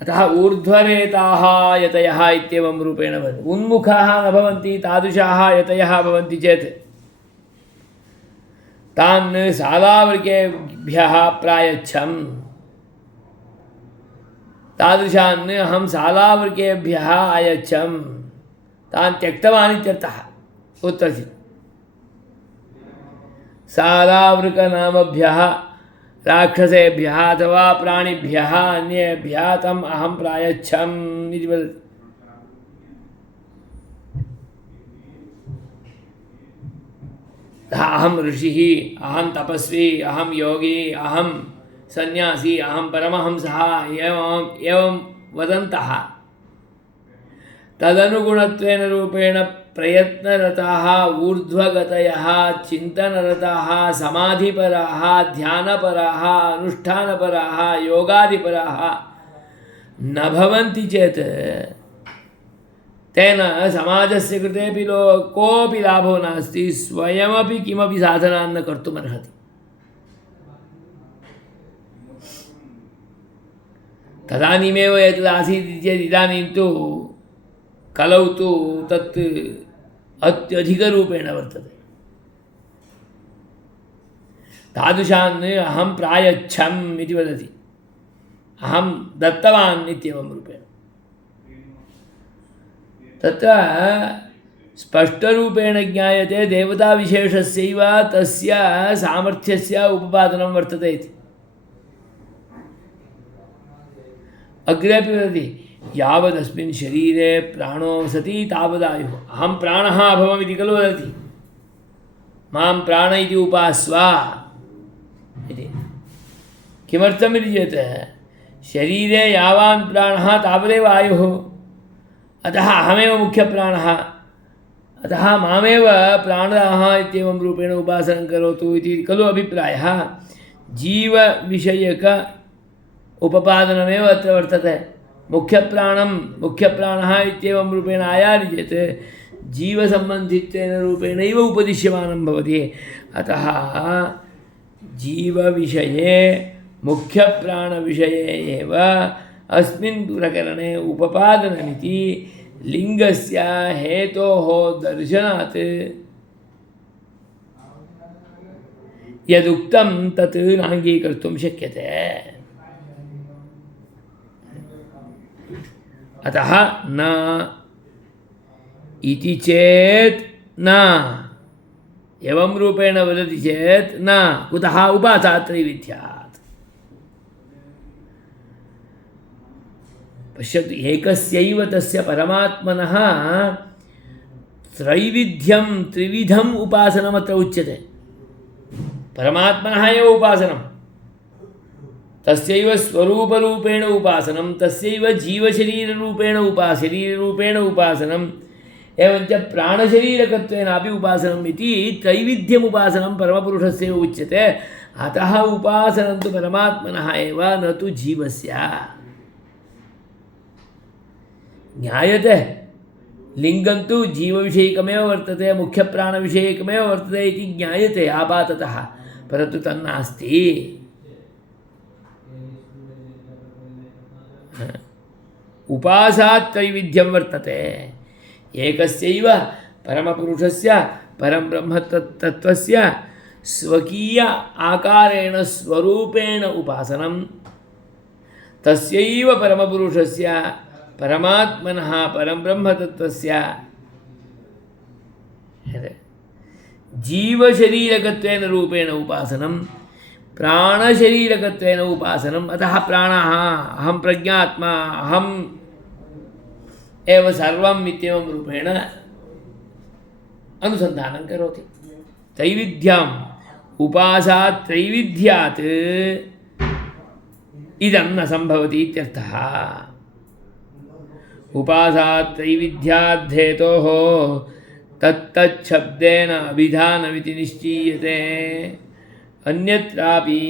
अतः ऊर्ध्वरेताः यतयः इत्येवं रूपेण भवन्ति। उन्मुखाः न भवन्ति तादृशाः यतयः भवन्ति चेत् तान् सालावृकेभ्यः प्रायच्छम्। तादृशान् अहं सालावृकेभ्यः अयच्छम्, तान् त्यक्तवान् इत्यर्थः। कुत्रचित् सालावृकनामभ्यः राक्षसेभ्यः अथवा प्राणिभ्यः अन्येभ्यः तम् अहं प्रायच्छम् इति वदति। अहं ऋषिः, अहं तपस्वी, अहं योगी, अहं सन्यासी, अहं परमहंसः एवं वदन्तः तदनुगुणत्वेन रूपेण प्रयत्नरताः ऊर्ध्वगतयः चिन्तनरताः समाधिपराः ध्यानपराः अनुष्ठानपराः योगादिपराः न भवन्ति चेत् तेन समाजस्य कृतेपि कोऽपि लाभो नास्ति, स्वयमपि किमपि साधनां न कर्तुमर्हति। तदानीमेव एतदासीत् चेत् इदानीं तु कलौ तु तत् अत्यधिकरूपेण वर्तते। तादृशान् अहं प्रायच्छम् इति वदति, अहं दत्तवान् इत्येवं रूपेण। तत्र स्पष्टरूपेण ज्ञायते देवताविशेषस्यैव तस्य सामर्थ्यस्य उपपादनं वर्तते इति। अग्रेपि वदति यावदस्मिन् शरीरे प्राणो सति तावदायुः। अहं प्राणः अभवम् इति खलु वदति, मां प्राण इति उपास्व इति। किमर्थमिति चेत् शरीरे यावान् प्राणः तावदेव आयुः, अतः अहमेव मुख्यप्राणः, अतः मामेव प्राणः इत्येवं रूपेण उपासनं करोतु इति खलु अभिप्रायः। जीवविषयक उपपादनमेव अत्र वर्तते। मुख्यप्राणः इत्येवं रूपेण आयाति चेत् जीवसम्बन्धित्वेन रूपेणैव उपदिश्यमानं भवति। अतः जीवविषये मुख्यप्राणविषये एव अस्मिन् प्रकरणे उपपादनमिति लिङ्गस्य हेतोः दर्शनात् यदुक्तं तत् नाङ्गीकर्तुं शक्यते। अतः न इति चेत् न, एवं रूपेण वदति चेत् न, कुतः उपासात्रैविध्यात्। पश्यतु, एकस्यैव तस्य परमात्मनः त्रैविध्यं त्रिविधम् उपासनमत्र उच्यते। परमात्मनः एव उपासनं, तस्यैव स्वरूपरूपेण उपासनं, तस्यैव जीवशरीररूपेण शरीररूपेण उपासनं, एवञ्च प्राणशरीरकत्वेनापि उपासनम् इति त्रैविध्यमुपासनं परमपुरुषस्य उच्यते। अतः उपासनं तु परमात्मनः एव, न तु जीवस्य। ज्ञायते लिङ्गं तु जीवविषयकमेव वर्तते, मुख्यप्राणविषयकमेव वर्तते इति ज्ञायते आपाततः, परन्तु तन्नास्ति। उपासात् त्रैविध्यं वर्तते। एकस्यैव परमपुरुषस्य परब्रह्मतत्त्वस्य स्वकीय आकारेण स्वरूपेण उपासनं, तस्यैव परमपुरुषस्य परमात्मनः परब्रह्मतत्त्वस्य जीवशरीरकत्वेन रूपेण उपासनं, प्राणशरीरकत्वेन उपासनम्। अतः प्राणः अहं प्रज्ञात्मा, अहम् एव सर्वम् इत्येवं रूपेण अनुसन्धानं करोति। त्रैविध्यम् उपासात् त्रैविध्यात् इदं न सम्भवति इत्यर्थः। उपासात् त्रैविध्याद्धेतोः तत्तच्छब्देन अभिधानमिति निश्चीयते। अन्यत्रापि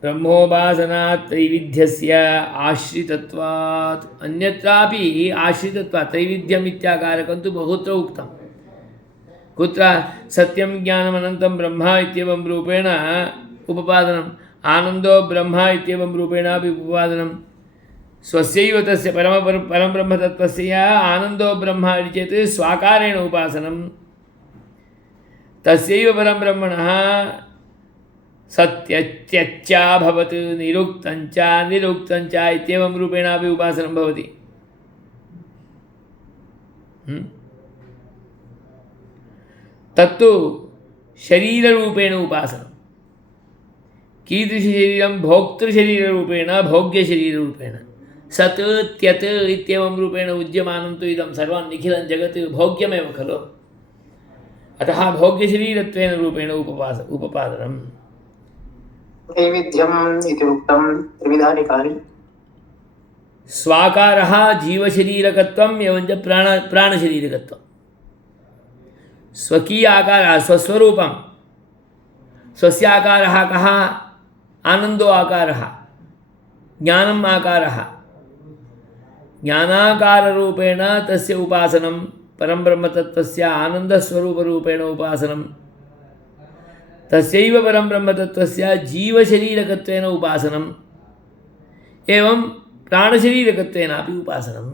ब्रह्मोपासनात् त्रैविध्यस्य आश्रितत्वात्, अन्यत्रापि आश्रितत्वात्, त्रैविध्यम् इत्याकारकं तु बहुत्र उक्तं। कुत्र? सत्यं ज्ञानमनन्तं ब्रह्म इत्येवं रूपेण उपपादनम्, आनन्दो ब्रह्म इत्येवं रूपेणापि उपपादनं, स्वस्यैव तस्य परमब्रह्मतत्त्वस्य आनन्दो ब्रह्म इति चेत् स्वाकारेण उपासनं, तस्यैव परब्रह्मणः सत्यत्यच्चाभवत् निरुक्तञ्च निरुक्तञ्च इत्येवं रूपेणापि उपासनं भवति। तत्तु शरीररूपेण उपासनं। कीदृशशरीरं? भोक्तृशरीररूपेण, भोग्यशरीररूपेण। सत् त्यत् इत्येवं रूपेण उद्यमानं तु इदं सर्वं निखिलं जगत् भोग्यमेव खलु। अतः भोग्यशरीरत्वेन रूपेण उपपादनम्। त्रैविध्यम् इति उक्तं त्रिविधानि कानि? स्वाकारः जीवशरीरकत्वम् एवञ्च प्राणशरीरकत्वम्। स्वकीय आकारः, स्वस्वरूपं, स्वस्य आकारः कः? आनन्दो आकारः, ज्ञानम् आकारः। ज्ञानाकाररूपेण तस्य उपासनं, परब्रह्मतत्त्वस्य आनन्दस्वरूपरूपेण उपासनं, तस्यैव परब्रह्मतत्त्वस्य जीवशरीरकत्वेन उपासनम्, एवं प्राणशरीरकत्वेनापि उपासनम्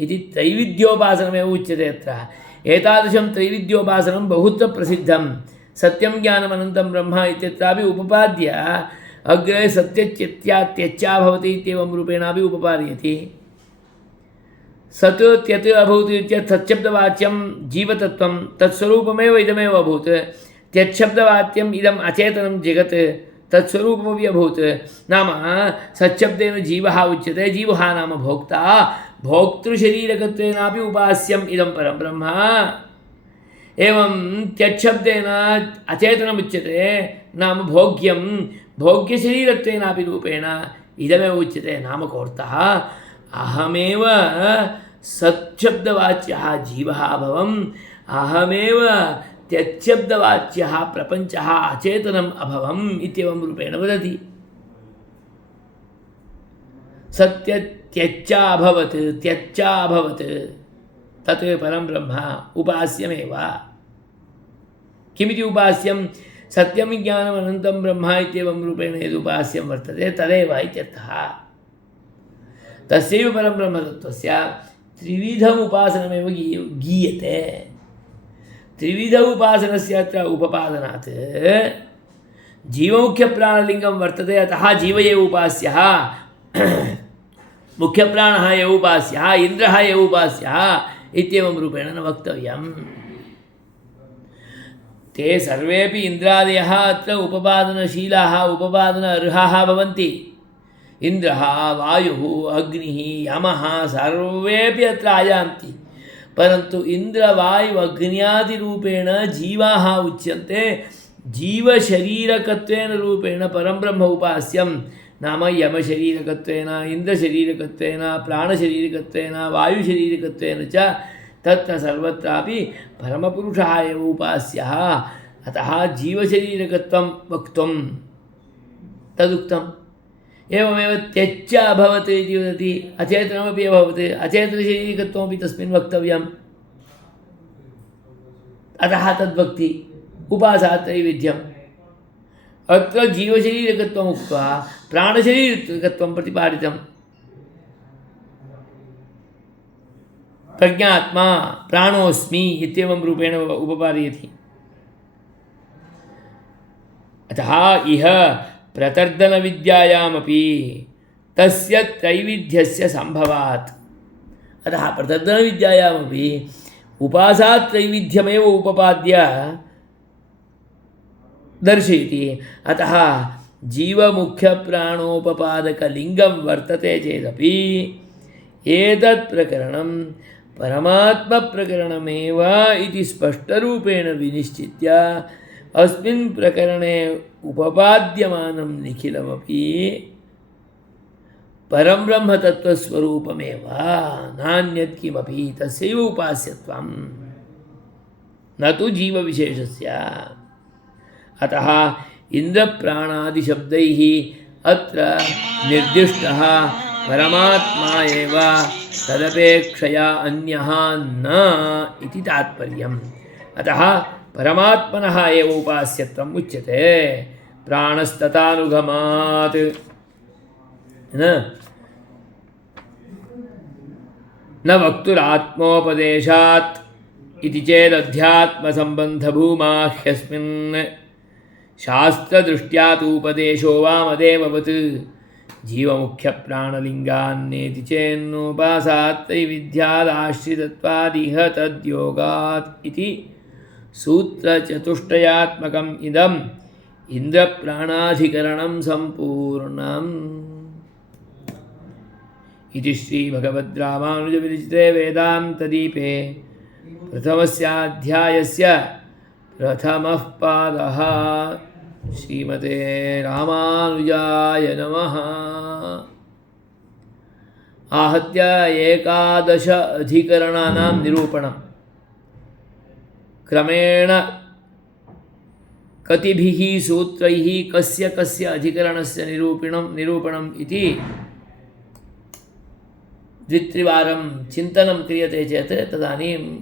इति त्रैविध्योपासनमेव उच्यते अत्र। एतादृशं त्रैविध्योपासनं बहुत्र प्रसिद्धं। सत्यं ज्ञानमनन्तं ब्रह्म इत्यत्रापि उपपाद्य अग्रे सत्यत्यच्चा भवति इत्येवं रूपेणापि उपपादयति। सत् त्यत् अभूत् इत्यत्र तच्छब्दवाच्यं जीवतत्त्वं तत्स्वरूपमेव इदमेव अभूत्। त्यच्छब्दवाच्यम् इदम् अचेतनं जगत् तत्स्वरूपमपि अभूत्। नाम सच्छब्देन जीवः उच्यते, जीवः नाम भोक्ता, भोक्तृशरीरकत्वेनापि उपास्यम् इदं परं ब्रह्म। एवं त्यच्छब्देन अचेतनमुच्यते, नाम भोग्यं, भोग्यशरीरत्वेनापि रूपेण इदमेव उच्यते। नाम कोऽर्थः? अहमेव सच्छब्दवाच्यः जीवः अभवम्, अहमेव त्यच्छब्दवाच्यः प्रपञ्चः अचेतनम् अभवम् इत्येवं रूपेण वदति। सत्यत्यच्चा अभवत्, त्यच्चा अभवत्, तत् परं ब्रह्म उपास्यमेव। किमिति उपास्यं? सत्यं ज्ञानमनन्तं ब्रह्म इत्येवं रूपेण यदुपास्यं वर्तते तदेव इत्यर्थः। तस्यैव परब्रह्मतत्त्वस्य त्रिविधम् उपासनमेव गीयते। त्रिविध उपासनस्य अत्र उपपादनात् जीवमुख्यप्राणलिङ्गं वर्तते, अतः जीव एव उपास्यः, मुख्यप्राणः एव उपास्यः, इन्द्रः एव उपास्यः इत्येवं रूपेण न वक्तव्यम्। ते सर्वेपि इन्द्रादयः अत्र उपपादनशीलाः, उपपादन अर्हाः भवन्ति। इन्द्रः, वायुः, अग्निः, यमः सर्वेपि अत्र आयान्ति, परन्तु इन्द्रवायुअग्न्यादिरूपेण जीवाः उच्यन्ते। जीवशरीरकत्वेन रूपेण परब्रह्म उपास्यं, नाम यमशरीरकत्वेन, इन्द्रशरीरकत्वेन, प्राणशरीरकत्वेन, वायुशरीरकत्वेन च तत्र सर्वत्रापि परमपुरुषः एव उपास्यः अतः जीवशरीरकत्वं वक्तुं तदुक्तम्। एवमेव त्यच्च अभवत् इति वदति, अचेतनमपि अभवत्, अचेतनशरीरकत्वमपि तस्मिन् वक्तव्यम्। अतः तद्वक्ति उपासात् त्रैविध्यम्। अत्र जीवशरीरकत्वम् उक्त्वा प्राणशरीरकत्वं प्रतिपादितम्। प्रज्ञात्मा प्राणोऽस्मि इत्येवं रूपेण उपपादयति। अतः इह प्रतर्दनविद्यायामपि तस्य त्रैविध्यस्य सम्भवात्। अतः प्रतर्दनविद्यायामपि उपासात् त्रैविध्यमेव उपपाद्य दर्शयति। अतः जीवमुख्यप्राणोपपादकलिङ्गं वर्तते चेदपि एतत् प्रकरणं परमात्मप्रकरणमेव इति स्पष्टरूपेण विनिश्चित्य अस्मिन् प्रकरणे उपपाद्यमानं निखिलमपि परं ब्रह्मतत्त्वस्वरूपमेव, नान्यत् किमपि तस्यैव उपास्यत्वं, न तु जीवविशेषस्य। अतः इन्द्रप्राणादिशब्दैः अत्र निर्दिष्टः परमात्मा एव, तदपेक्षया अन्यः न इति तात्पर्यम्। अतः परमात्मनः एव उपास्यत्वम् उच्यते प्राणस्तथानुगमात्। न वक्तुरात्मोपदेशात् इति चेदध्यात्मसम्बन्धभूमा ह्यस्मिन् शास्त्रदृष्ट्या तु उपदेशो वामदेववत् जीवमुख्यप्राणलिङ्गान्नेति चेन्नोपासात् त्रैविध्यादाश्रितत्वादिह तद्योगात् इति सूत्रचतुष्टयात्मकम् इदम् इन्द्रप्राणाधिकरणं सम्पूर्णम्। इति श्रीभगवद्रामानुजविरचिते वेदान्तदीपे प्रथमस्याध्यायस्य प्रथमः पादः। श्रीमते रामानुजाय नमः। आहत्य 11 अधिकरणानां निरूपणं क्रमेण कतिभिः सूत्रैः कस्य कस्य अधिकरणस्य निरूपणम् इति द्वित्रिवारं चिन्तनं क्रियते चेत् तदानीं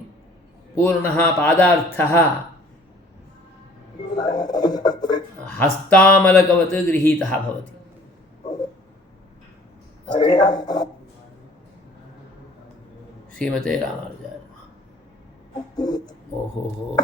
पूर्णः पादार्थः हस्तामलकवत् गृहीतः भवति। श्रीमते रामानुजाय नमः। ओहो।